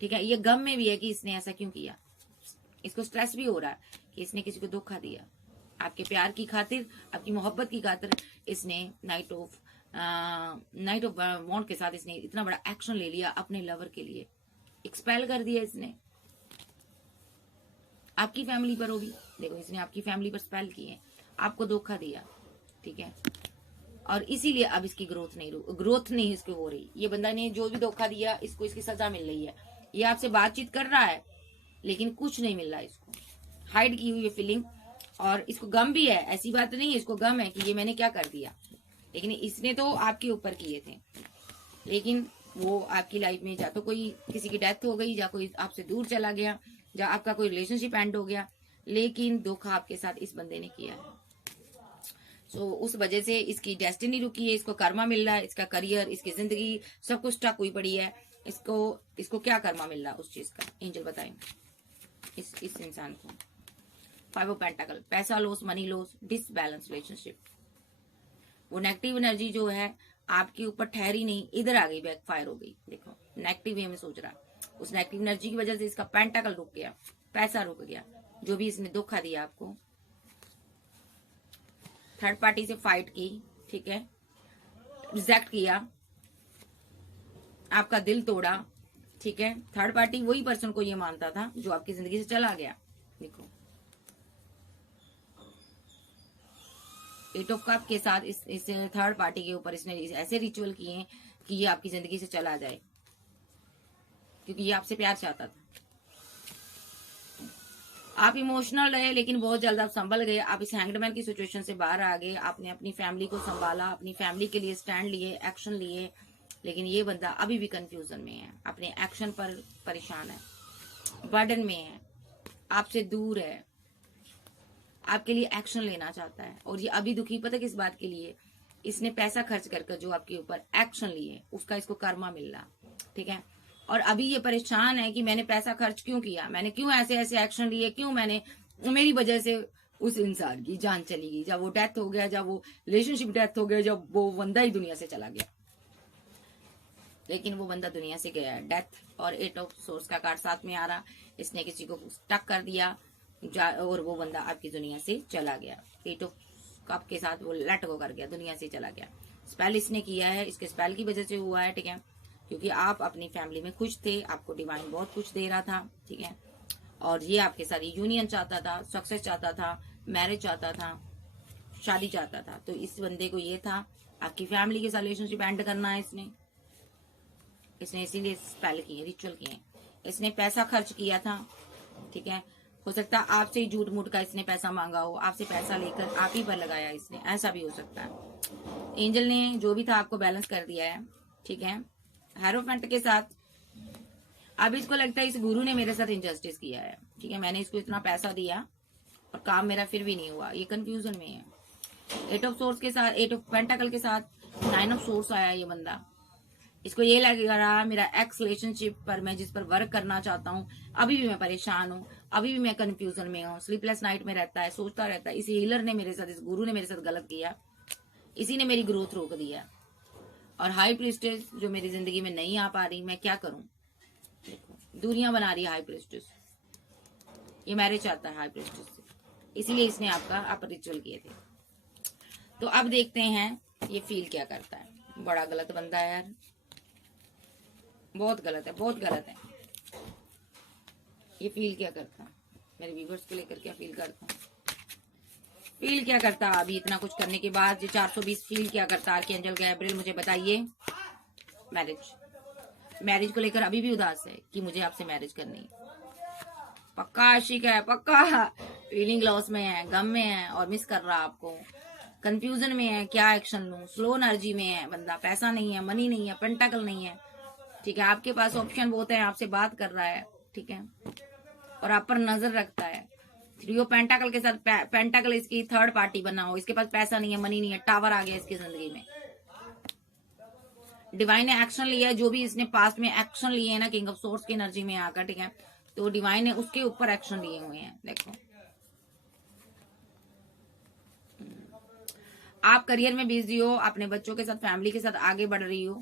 ठीक है। ये गम में भी है कि इसने ऐसा क्यों किया। इसको स्ट्रेस भी हो रहा है कि इसने किसी को धोखा दिया। आपके प्यार की खातिर, आपकी मोहब्बत की खातिर इसने नाइट ऑफ वॉन्ड के साथ इसने इतना बड़ा एक्शन ले लिया अपने लवर के लिए, एक्सपेल कर दिया इसने। आपकी फैमिली पर होगी, देखो इसने आपकी फैमिली पर स्पेल किए, आपको धोखा दिया, ठीक है। और इसीलिए अब इसकी ग्रोथ नहीं इसकी हो रही। ये बंदा ने जो भी धोखा दिया, इसको इसकी सजा मिल रही है। ये आपसे बातचीत कर रहा है, लेकिन कुछ नहीं मिल रहा इसको, हाइड की हुई फीलिंग। और इसको गम भी है, ऐसी बात नहीं है, इसको गम है कि ये मैंने क्या कर दिया। लेकिन इसने तो आपके ऊपर किए थे, लेकिन वो आपकी लाइफ में जा तो कोई किसी की डेथ हो गई, या कोई आपसे दूर चला गया, या आपका कोई रिलेशनशिप एंड हो गया, लेकिन धोखा आपके साथ इस बंदे ने किया है। उस वजह से इसकी डेस्टिनी रुकी है, इसको कर्मा मिल रहा है, इसका करियर, इसकी जिंदगी सब कुछ स्टक हुई पड़ी है। इसको क्या कर्मा मिल रहा है उस चीज का, एंजल बताएं इस इंसान को। 5 ऑफ पेंटाकल, पैसा loss, money loss, disbalance relationship. वो नेगेटिव एनर्जी जो है आपके ऊपर ठहरी नहीं, इधर आ गई, बैकफायर हो गई। देखो नेगेटिव वे में सोच रहा, उस नेगेटिव एनर्जी की वजह से इसका पेंटाकल रुक गया, पैसा रुक गया, जो भी इसने धोखा दिया आपको। थर्ड पार्टी से फाइट की, ठीक है, रिजेक्ट किया, आपका दिल तोड़ा, ठीक है। थर्ड पार्टी वही पर्सन को ये मानता था जो आपकी जिंदगी से चला गया। देखो 8 ऑफ कप के साथ इस थर्ड पार्टी के ऊपर इसने ऐसे रिचुअल किए कि ये आपकी जिंदगी से चला जाए, क्योंकि ये आपसे प्यार चाहता था। आप इमोशनल रहे, लेकिन बहुत जल्द आप संभल गए। आप इस हैंगडमैन की सिचुएशन से बाहर आ गए, आपने अपनी फैमिली को संभाला, अपनी फैमिली के लिए स्टैंड लिए, एक्शन लिए। लेकिन ये बंदा अभी भी कंफ्यूजन में है, अपने एक्शन पर परेशान है, बर्डन में है, आपसे दूर है, आपके लिए एक्शन लेना चाहता है। और ये अभी दुखी पता किस बात के लिए, इसने पैसा खर्च करके जो आपके ऊपर एक्शन लिए, उसका इसको कर्मा मिल रहा, ठीक है। और अभी ये परेशान है कि मैंने पैसा खर्च क्यों किया, मैंने क्यों ऐसे ऐसे एक्शन लिए, क्यों मैंने, मेरी वजह से उस इंसान की जान चली गई, जब वो डेथ हो गया, जब वो रिलेशनशिप डेथ हो गया, जब वो बंदा ही दुनिया से चला गया। लेकिन वो बंदा दुनिया से गया है, डेथ और 8 ऑफ सोर्स का कार्ड साथ में आ रहा, इसने किसी को स्टक कर दिया और वो बंदा आपकी दुनिया से चला गया। 8 ऑफ कप के साथ वो लेट गो कर गया, दुनिया से चला गया। स्पेल इसने किया है, इसके स्पेल की वजह से हुआ है, ठीक है। क्योंकि आप अपनी फैमिली में खुश थे, आपको डिवाइन बहुत कुछ दे रहा था, ठीक है। और ये आपके साथ यूनियन चाहता था, सक्सेस चाहता था, मैरिज चाहता था, शादी चाहता था। तो इस बंदे को ये था आपकी फैमिली के साथ रिलेशनशिप एंड करना है इसने, इसने इसीलिए स्पेल किए, रिचुअल किए। इसने पैसा खर्च किया था, ठीक है। हो सकता है आपसे ही झूठ मूठ का इसने पैसा मांगा हो, आपसे पैसा लेकर आप ही पर लगाया इसने, ऐसा भी हो सकता है। एंजल ने जो भी था आपको बैलेंस कर दिया है, ठीक है, हेरोफेंट के साथ। अब इसको लगता है इस गुरु ने मेरे साथ इनजस्टिस किया है, ठीक है, मैंने इसको इतना पैसा दिया और काम मेरा फिर भी नहीं हुआ, ये कंफ्यूजन में है। 8 ऑफ सोर्स के साथ, 8 ऑफ पेंटाकल के साथ 9 ऑफ सोर्स आया ये बंदा। इसको ये लग रहा मेरा एक्स रिलेशनशिप पर, मैं जिस पर वर्क करना चाहता हूँ, अभी भी मैं परेशान हूँ, अभी भी मैं कंफ्यूजन में हूँ, स्लीपलेस नाइट में रहता है, सोचता रहता है। इस हीलर ने मेरे साथ, इस गुरु ने मेरे साथ गलत किया, इसी ने मेरी ग्रोथ रोक दिया। और हाई प्रिस्टेस जो मेरी जिंदगी में नहीं आ पा रही, मैं क्या करूं? देखो दूरियां बना रही है हाई प्रिस्टेस, ये मैरिज चाहता है हाई प्रिस्टेस से, इसीलिए इसने आप रिचुअल किए थे। तो अब देखते हैं ये फील क्या करता है। बड़ा गलत बंदा है यार, बहुत गलत है, बहुत गलत है। ये फील क्या करता है मेरे व्यूवर्स को लेकर, क्या फील करता है, फील क्या करता है अभी इतना कुछ करने के बाद? ये 420 फील क्या करता है? आर्कएंजल गैब्रिएल मुझे बताइए। मैरिज को लेकर अभी भी उदास है कि मुझे आपसे मैरिज करनी है, पक्का आशिक है, पक्का फीलिंग लॉस में है, गम में है और मिस कर रहा आपको, कंफ्यूजन में है, क्या एक्शन लूं, स्लो एनर्जी में है बंदा, पैसा नहीं है, मनी नहीं है, पेंटाकल नहीं है, ठीक है। आपके पास ऑप्शन बहुत है, आपसे बात कर रहा है, ठीक है, और आप पर नजर रखता है। 3 ऑफ पेंटाकल के साथ पेंटाकल इसकी थर्ड पार्टी बना हो, इसके पास पैसा नहीं है, मनी नहीं है, टावर आ गया इसकी जिंदगी में। डिवाइन ने एक्शन लिया है, जो भी इसने पास्ट में एक्शन लिए हैं ना, किंग ऑफ सोर्स की एनर्जी में आकर, ठीक है, तो डिवाइन ने उसके ऊपर एक्शन लिए हुए हैं। देखो आप करियर में बिजी हो, अपने बच्चों के साथ, फैमिली के साथ आगे बढ़ रही हो,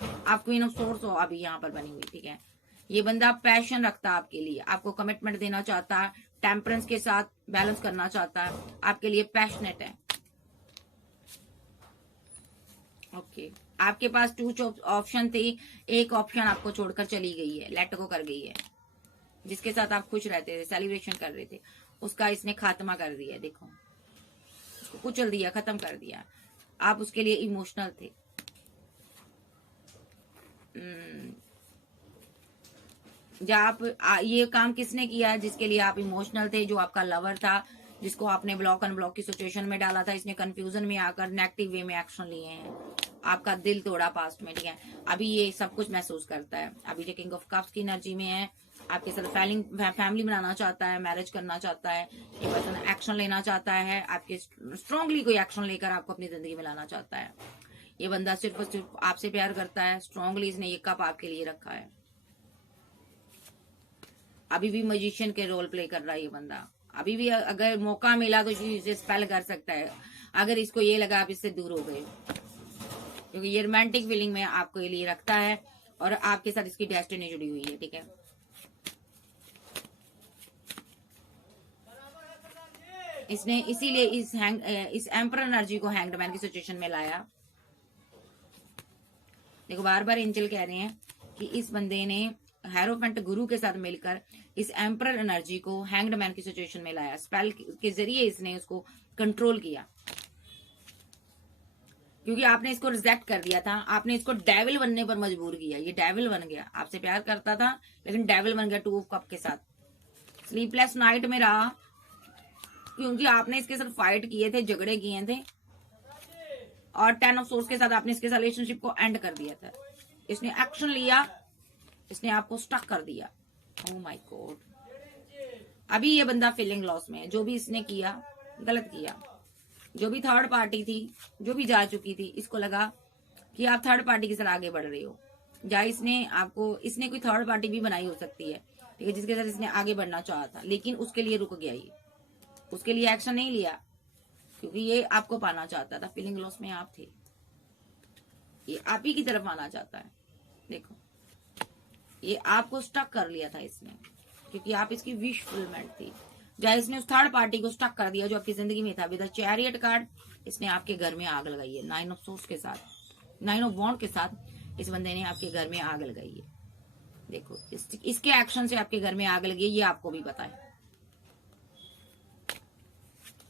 आप क्वीन ऑफ सोर्स हो अभी यहाँ पर बनी हुई, ठीक है। ये बंदा पैशन रखता है आपके लिए, आपको कमिटमेंट देना चाहता है, टेम्परेंस के साथ बैलेंस करना चाहता है, आपके लिए पैशनेट है। ओके आपके पास 2 ऑप्शन थी, एक ऑप्शन आपको छोड़कर चली गई है, लेट गो कर गई है। जिसके साथ आप खुश रहते थे, सेलिब्रेशन कर रहे थे, उसका इसने खात्मा कर दिया। देखो उसको कुचल दिया, खत्म कर दिया। आप उसके लिए इमोशनल थे। ये काम किसने किया जिसके लिए आप इमोशनल थे? जो आपका लवर था, जिसको आपने ब्लॉक अनब्लॉक की सिचुएशन में डाला था, इसने कंफ्यूजन में आकर नेगेटिव वे में एक्शन लिए हैं, आपका दिल तोड़ा पास्ट में, ठीक है। अभी ये सब कुछ महसूस करता है। अभी जो किंग ऑफ कप्स की एनर्जी में है, आपके साथ फैमिली बनाना चाहता है, मैरिज करना चाहता है, ये पर्सन एक्शन लेना चाहता है, आपके स्ट्रांगली कोई एक्शन लेकर आपको अपनी जिंदगी में लाना चाहता है। ये बंदा सिर्फ और सिर्फ आपसे प्यार करता है, स्ट्रांगली इसने ये कप आपके लिए रखा है। अभी भी मैजिशियन के रोल प्ले कर रहा है ये बंदा, अभी भी अगर मौका मिला तो इसे स्पेल कर सकता है, अगर इसको ये लगा आप इससे दूर हो गए, क्योंकि ये रोमांटिक फीलिंग में आपको ये लिए रखता है और आपके साथ इसकी डेस्टिनी जुड़ी हुई है, ठीक है। इसने इसीलिए इस एम्पर एनर्जी को हैंग्ड की सिचुएशन में लाया। देखो बार बार एंजल कह रहे हैं कि इस बंदे ने हेरोफेंट गुरु के साथ मिलकर इस एम्पर एनर्जी को हैंग्ड मैन की सिचुएशन में लाया, स्पेल के जरिए इसने उसको कंट्रोल किया, क्योंकि आपने इसको रिजेक्ट कर दिया था, आपने इसको डेविल बनने पर मजबूर किया। ये डेविल बन गया, आपसे प्यार करता था लेकिन डेविल बन गया 2 ऑफ कप के साथ। स्लीपलेस नाइट में रहा क्योंकि आपने इसके साथ फाइट किए थे, झगड़े किए थे, और 10 ऑफ सोर्स के साथ आपने इसके साथ रिलेशनशिप को एंड कर दिया था। इसने एक्शन लिया, इसने आपको स्टक कर दिया। ओह माय गॉड, अभी ये बंदा फीलिंग लॉस में है। जो भी इसने किया गलत किया, जो भी थर्ड पार्टी थी, जो भी जा चुकी थी, इसको लगा कि आप थर्ड पार्टी के साथ आगे बढ़ रहे हो, या इसने कोई थर्ड पार्टी भी बनाई हो सकती है, ठीक है, जिसके साथ इसने आगे बढ़ना चाहा था, लेकिन उसके लिए रुक गया, ये उसके लिए एक्शन नहीं लिया, क्योंकि ये आपको पाना चाहता था। फीलिंग लॉस में आप थे, ये आप ही की तरफ आना चाहता है। देखो ये आपको स्टक कर लिया था इसने, क्योंकि आप इसकी विश फुलमेंट थी। जहाँ इसने उस थर्ड पार्टी को स्टक कर दिया जो आपकी जिंदगी में था। विद द चैरियट कार्ड इसने आपके घर में आग लगाई है। 9 ऑफ सोर्स के साथ, 9 ऑफ वॉन्ड के साथ इस बंदे ने आपके घर में आग लगाई है। देखो इसके एक्शन से आपके घर में आग लगी है, ये आपको भी पता है,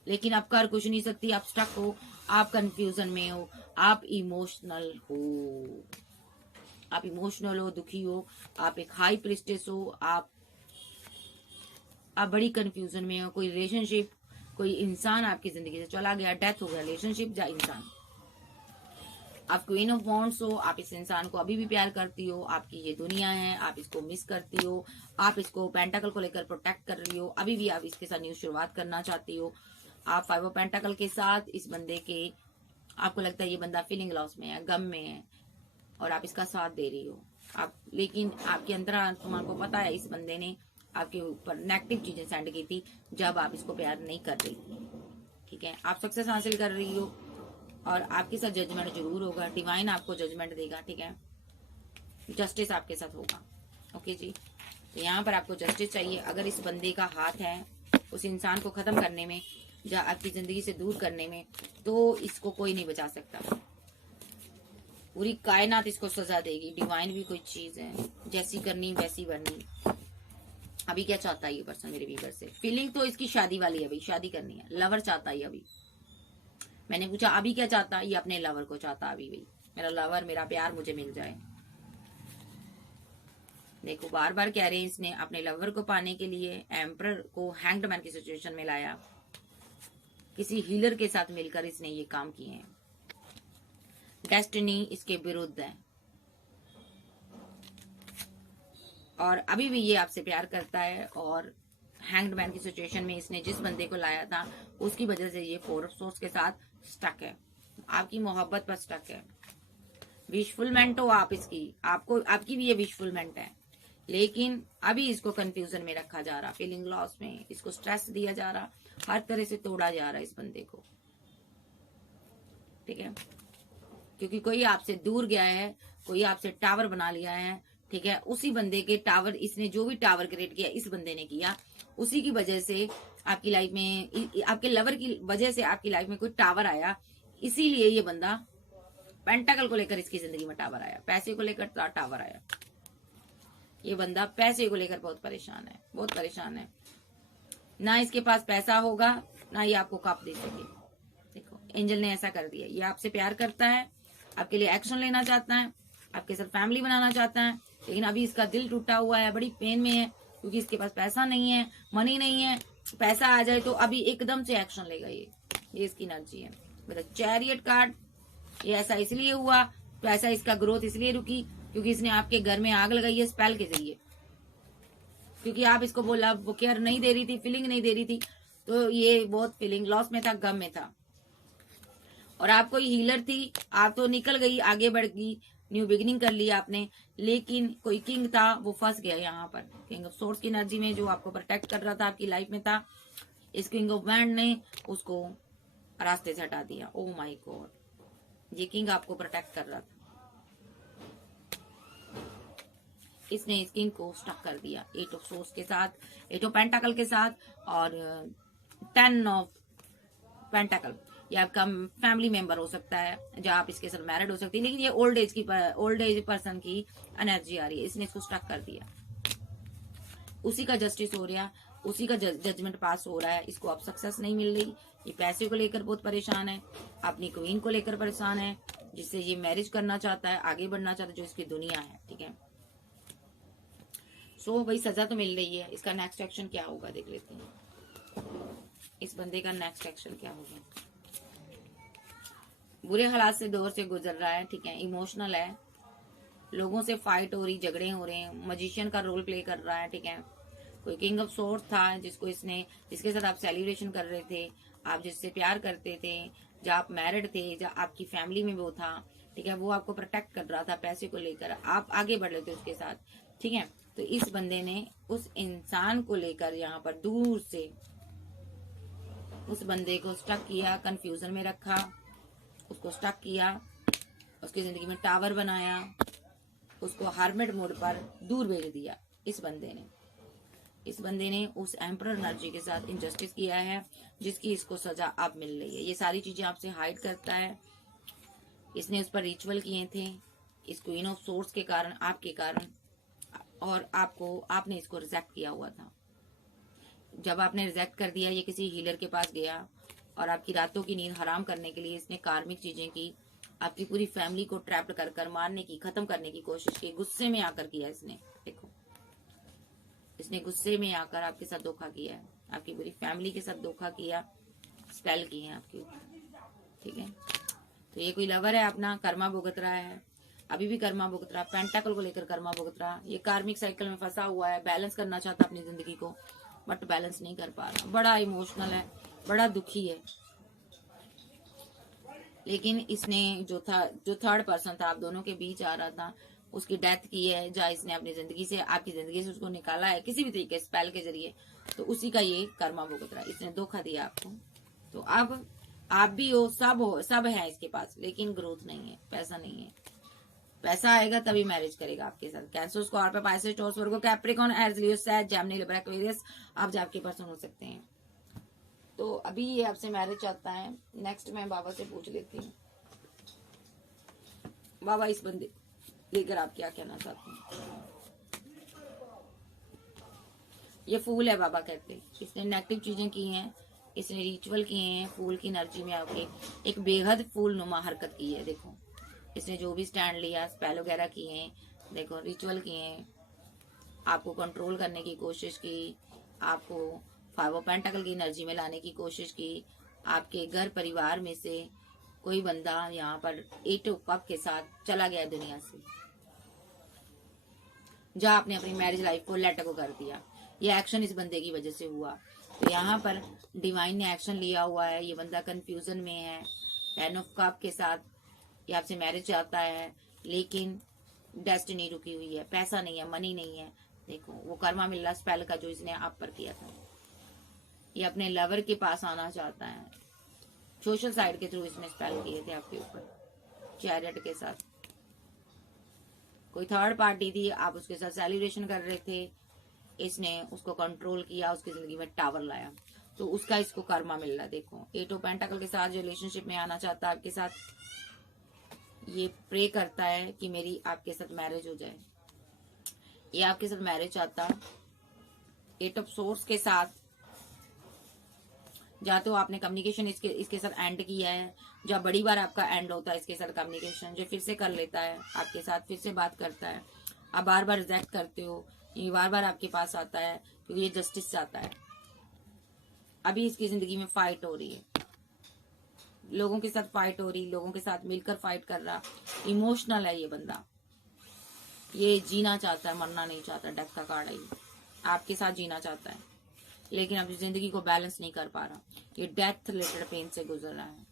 लेकिन आप कर कुछ नहीं सकती। आप स्टक हो, आप कंफ्यूजन में हो, आप इमोशनल हो। आप इमोशनल हो, दुखी हो, आप एक हाई प्रिस्टेस हो, आप बड़ी कंफ्यूजन में हो, कोई रिलेशनशिप, कोई इंसान आपकी जिंदगी से चला गया, डेथ हो गया, रिलेशनशिप या इंसान, आप क्वीन ऑफ वॉन्ड्स हो, आप इस इंसान को अभी भी प्यार करती हो, आपकी ये दुनिया है, आप इसको मिस करती हो, आप इसको पेंटाकल को लेकर प्रोटेक्ट कर रही हो, अभी भी आप इसके साथ न्यू शुरुआत करना चाहती हो, आप 5 ऑफ पेंटाकल के साथ इस बंदे के, आपको लगता है ये बंदा फीलिंग लॉस में है, गम में है, और आप इसका साथ दे रही हो, आप, लेकिन आपके अंतरात्मा को पता है इस बंदे ने आपके ऊपर नेगेटिव चीजें सेंड की थी जब आप इसको प्यार नहीं कर रही थी। ठीक है, आप सक्सेस हासिल कर रही हो और आपके साथ जजमेंट जरूर होगा, डिवाइन आपको जजमेंट देगा। ठीक है, जस्टिस आपके साथ होगा। ओके जी, तो यहाँ पर आपको जस्टिस चाहिए। अगर इस बंदे का हाथ है उस इंसान को खत्म करने में या आपकी जिंदगी से दूर करने में, तो इसको कोई नहीं बचा सकता, पूरी कायनात इसको सजा देगी। डिवाइन भी कोई चीज है, जैसी करनी वैसी बननी। अभी क्या चाहता है ये पर्सन मेरे व्यूअर से? फीलिंग तो इसकी शादी वाली है भाई, शादी करनी है, लवर चाहता है अभी। मैंने पूछा अभी क्या चाहता है, ये अपने लवर को चाहता है अभी भाई, मेरा लवर, मेरा प्यार मुझे मिल जाए। देखो बार बार कह रहे हैं इसने अपने लवर को पाने के लिए एम्परर को हैंग्ड मैन की सिचुएशन में लाया, किसी हीलर के साथ मिलकर इसने ये काम किए हैं। डेस्टिनी इसके विरुद्ध है और अभी भी ये आपसे प्यार करता है, और हैंग्ड मैन की सिचुएशन में इसने जिस बंदे को लाया था उसकी वजह से ये 4 ऑफ सोर्स के साथ स्टक है, आपकी मोहब्बत पर स्टक है। विशफुलमेंट हो आप इसकी, आपको आपकी भी ये विशफुलमेंट है, लेकिन अभी इसको कंफ्यूजन में रखा जा रहा, फीलिंग लॉस में, इसको स्ट्रेस दिया जा रहा, हर तरह से तोड़ा जा रहा है इस बंदे को। ठीक है, क्योंकि कोई आपसे दूर गया है, कोई आपसे टावर बना लिया है। ठीक है, उसी बंदे के टावर, इसने जो भी टावर क्रिएट किया इस बंदे ने किया, उसी की वजह से आपकी लाइफ में, आपके लवर की वजह से आपकी लाइफ में कोई टावर आया, इसीलिए ये बंदा पेंटाकल को लेकर इसकी जिंदगी में टावर आया, पैसे को लेकर टावर आया। ये बंदा पैसे को लेकर बहुत परेशान है, बहुत परेशान है। ना इसके पास पैसा होगा, ना ये आपको कप दे सके। देखो एंजल ने ऐसा कर दिया, ये आपसे प्यार करता है, आपके लिए एक्शन लेना चाहता है, आपके साथ फैमिली बनाना चाहता है, लेकिन अभी इसका दिल टूटा हुआ है, बड़ी पेन में है, क्योंकि इसके पास पैसा नहीं है, मनी नहीं है। पैसा आ जाए तो अभी एकदम से एक्शन लेगा ये इसकी एनर्जी है। मतलब चैरियट कार्ड, ये ऐसा इसलिए हुआ, पैसा इसका ग्रोथ इसलिए रुकी क्योंकि इसने आपके घर में आग लगाई है स्पेल के जरिए, क्योंकि आप इसको बोला, वो केयर नहीं दे रही थी, फीलिंग नहीं दे रही थी, तो ये बहुत फीलिंग लॉस में था, गम में था। और आप कोई हीलर थी, आप तो निकल गई, आगे बढ़ गई, न्यू बिगिनिंग कर लिया आपने, लेकिन कोई किंग था वो फंस गया यहाँ पर। किंग ऑफ सोर्स की एनर्जी में जो आपको प्रोटेक्ट कर रहा था, आपकी लाइफ में था, इस किंग ऑफ वैंड ने उसको रास्ते से हटा दिया। ओह माय गॉड, ये किंग आपको प्रोटेक्ट कर रहा था, इसने इस किंग को स्टक कर दिया 8 ऑफ सोर्स के साथ, 8 ऑफ पेंटाकल के साथ, और 10 ऑफ पेंटाकल। ये आपका फैमिली मेंबर हो सकता है, जो आप इसके साथ मैरिड हो सकती है, लेकिन ये ओल्ड एज पर्सन की एनर्जी आ रही है, इसने इसको स्टक कर दिया। उसी का जस्टिस हो रहा है, उसी का जजमेंट पास हो रहा है, इसको अब सक्सेस नहीं मिल रही, ये पैसे को लेकर बहुत परेशान है, अपनी क्वीन को लेकर परेशान है, जिससे ये मैरिज करना चाहता है, आगे बढ़ना चाहता है, जो इसकी दुनिया है। ठीक है, सो भाई सजा तो मिल रही है, इसका नेक्स्ट एक्शन क्या होगा देख लेते हैं। इस बंदे का नेक्स्ट एक्शन क्या होगा? बुरे हालात से दौर से गुजर रहा है। ठीक है, इमोशनल है, लोगों से फाइट हो रही, झगड़े हो रहे हैं, मजिशियन का रोल प्ले कर रहा है। ठीक है, कोई किंग ऑफ सोर्ड था जिसके साथ आप सेलिब्रेशन कर रहे थे, आप जिससे प्यार करते थे, जब आप मैरिड थे, जब आपकी फैमिली में वो था। ठीक है, वो आपको प्रोटेक्ट कर रहा था पैसे को लेकर, आप आगे बढ़ रहे थे उसके साथ। ठीक है, तो इस बंदे ने उस इंसान को लेकर यहाँ पर दूर से उस बंदे को स्टक किया, कंफ्यूजन में रखा, उसको स्टक किया, उसकी जिंदगी में टावर बनाया, उसको हार्मिट मोड पर दूर भेज दिया। इस बंदे ने उस एम्परर एनर्जी के साथ इनजस्टिस किया है, जिसकी इसको सजा अब मिल रही है। ये सारी चीजें आपसे हाइड करता है, इसने उस पर रिचुअल किए थे, इस क्वीन ऑफ सोर्स के कारण, आपके कारण, और आपने इसको रिजेक्ट किया हुआ था। जब आपने रिजेक्ट कर दिया, ये किसी हीलर के पास गया और आपकी रातों की नींद हराम करने के लिए इसने कार्मिक चीजें की, आपकी पूरी फैमिली को ट्रैप्ड कर कर मारने की, खत्म करने की कोशिश की, गुस्से में आकर किया इसने। देखो, इसने गुस्से में आकर आपके साथ धोखा किया है, आपकी पूरी फैमिली के साथ धोखा किया, स्पेल किए हैं आपके ऊपर। ठीक है, तो ये कोई लवर है अपना, कर्मा भुगत रहा है, अभी भी कर्मा भुगत रहा, पेंटाकल को लेकर कर्मा भुगत रहा। ये कार्मिक साइकिल में फंसा हुआ है, बैलेंस करना चाहता अपनी जिंदगी को, बट बैलेंस नहीं कर पा रहा, बड़ा इमोशनल है, बड़ा दुखी है। लेकिन इसने जो थर्ड पर्सन था आप दोनों के बीच आ रहा था, उसकी डेथ की है, जहाँ इसने अपनी जिंदगी से, आपकी जिंदगी से उसको निकाला है किसी भी तरीके स्पेल के जरिए, तो उसी का ये कर्मा भुगत रहा है। इसने धोखा दिया आपको, तो अब आप भी हो, सब है इसके पास, लेकिन ग्रोथ नहीं है, पैसा नहीं है। पैसा आएगा तभी मैरिज करेगा आपके साथ। कैंसर, स्कॉर्पियो, पाइसेस, टॉरस, वर्गो, कैप्रिकॉर्न, एरीज, लियो, सैज, जेमिनी, लिब्रा, एक्वेरियस आप आपके पर्सन हो सकते हैं। तो अभी ये आपसे मैरिज चाहता है। नेक्स्ट मैं बाबा से पूछ लेती हूँ, बाबा इस बंदे लेकर आप क्या कहना चाहते हैं। ये फूल है, बाबा कहते हैं इसने नेगेटिव चीजें की हैं, इसने रिचुअल किए हैं, फूल की एनर्जी में आके एक बेहद फूल नुमा हरकत की है। देखो, इसने जो भी स्टैंड लिया, स्पेल वगैरह किए हैं, देखो रिचुअल किए हैं, आपको कंट्रोल करने की कोशिश की, आपको 5 ऑफ पेंटाकल की एनर्जी में लाने की कोशिश की। आपके घर परिवार में से कोई बंदा यहाँ पर 8 ऑफ कप के साथ चला गया दुनिया से, जहाँ आपने अपनी मैरिज लाइफ को लेट गो कर दिया। ये एक्शन इस बंदे की वजह से हुआ, तो यहाँ पर डिवाइन ने एक्शन लिया हुआ है। ये बंदा कंफ्यूजन में है, 10 ऑफ कप के साथ ये आपसे मैरिज चाहता है, लेकिन डेस्टिनी रुकी हुई है, पैसा नहीं है, मनी नहीं है। देखो, वो कर्मा मिल रहा स्पेल का जो इसने आप पर किया था। ये अपने लवर के पास आना चाहता है, सोशल साइड के थ्रू इसने स्पेल किए थे आपके ऊपर, चैरियट के साथ। कोई थर्ड पार्टी थी, आप उसके साथ सेलिब्रेशन कर रहे थे, इसने उसको कंट्रोल किया, उसकी जिंदगी में टावर लाया, तो उसका इसको कर्मा मिल रहा है। देखो, 8 ऑफ पेंटाकल के साथ जो रिलेशनशिप में आना चाहता है आपके साथ, ये प्रे करता है कि मेरी आपके साथ मैरिज हो जाए। ये आपके साथ मैरिज चाहता 8 ऑफ सोर्स के साथ, या तो आपने कम्युनिकेशन इसके साथ एंड किया है, जब बड़ी बार आपका एंड होता है इसके साथ कम्युनिकेशन, जो फिर से कर लेता है आपके साथ, फिर से बात करता है, आप बार बार रिजेक्ट करते हो, ये बार बार आपके पास आता है क्योंकि ये जस्टिस चाहता है। अभी इसकी जिंदगी में फाइट हो रही है, लोगों के साथ फाइट हो रही, लोगों के साथ मिलकर फाइट कर रहा, इमोशनल है ये बंदा, ये जीना चाहता है, मरना नहीं चाहता। डेथ का कार्ड है, आपके साथ जीना चाहता है, लेकिन अपनी जिंदगी को बैलेंस नहीं कर पा रहा। ये डेथ रिलेटेड पेन से गुजर रहा है,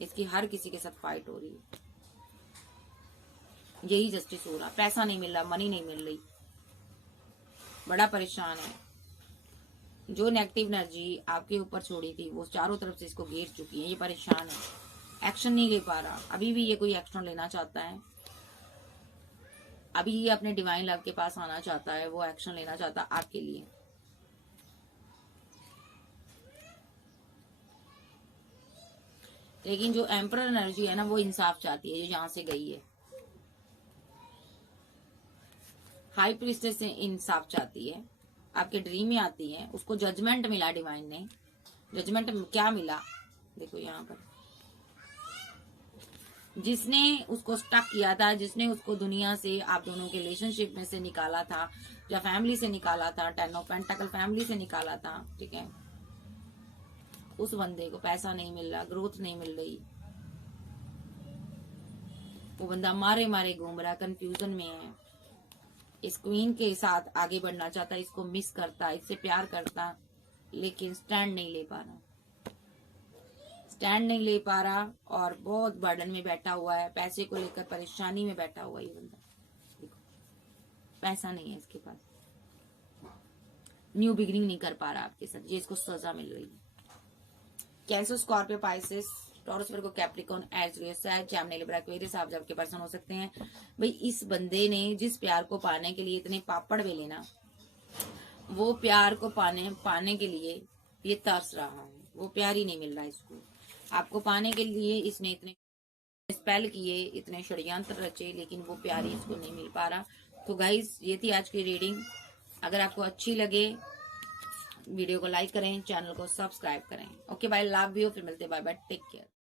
इसकी हर किसी के साथ फाइट हो रही है, यही जस्टिस हो रहा। पैसा नहीं मिल रहा, मनी नहीं मिल रही, बड़ा परेशान है। जो नेगेटिव एनर्जी आपके ऊपर छोड़ी थी वो चारों तरफ से इसको घेर चुकी है, ये परेशान है, एक्शन नहीं ले पा रहा। अभी भी ये कोई एक्शन लेना चाहता है, अभी ये अपने डिवाइन लव के पास आना चाहता है, वो एक्शन लेना चाहता है आपके लिए। लेकिन जो एम्परर एनर्जी है ना, वो इंसाफ चाहती है, जो यहां से गई है। हाई प्रीस्टेस से इंसाफ चाहती है, आपके ड्रीम में आती है, उसको जजमेंट मिला डिवाइन ने। जजमेंट क्या मिला, देखो यहाँ पर, जिसने उसको स्टक किया था, जिसने उसको दुनिया से, आप दोनों के रिलेशनशिप में से निकाला था, या फैमिली से निकाला था, 10 ऑफ पेंटाकल फैमिली से निकाला था, ठीक है, उस बंदे को पैसा नहीं मिल रहा, ग्रोथ नहीं मिल रही, वो बंदा मारे मारे घूम रहा, कंफ्यूजन में है। इस क्वीन के साथ आगे बढ़ना चाहता, इसको मिस करता, इससे प्यार करता, लेकिन स्टैंड नहीं ले पा रहा, स्टैंड नहीं ले पा रहा, और बहुत बर्डन में बैठा हुआ है, पैसे को लेकर परेशानी में बैठा हुआ है ये बंदा। देखो, पैसा नहीं है इसके पास, न्यू बिगिनिंग नहीं कर पा रहा आपके साथ, ये इसको सजा मिल रही है। कैंसर, स्कॉर्पियो, पाइसेस, टॉरस, वर्गो, कैप्रिकॉर्न, एरीज, लियो, सैज, जेमिनी, लिब्रा, एक्वेरियस आप आपके पर्सन हो सकते हैं। भाई, इस बंदे ने जिस प्यार को पाने के लिए इतने पापड़ बेले ना, वो प्यार को पाने के लिए ये तरस रहा है, वो प्यार ही नहीं मिल रहा इसको। आपको पाने के लिए इसने इतने स्पेल किए, इतने षड्यंत्र रचे, लेकिन वो प्यार ही इसको नहीं मिल पा रहा। तो गाइज, ये थी आज की रीडिंग। अगर आपको अच्छी लगे, वीडियो को लाइक करें, चैनल को सब्सक्राइब करें। ओके बाय, लव यू, फिर मिलते, बाय बाय, टेक केयर।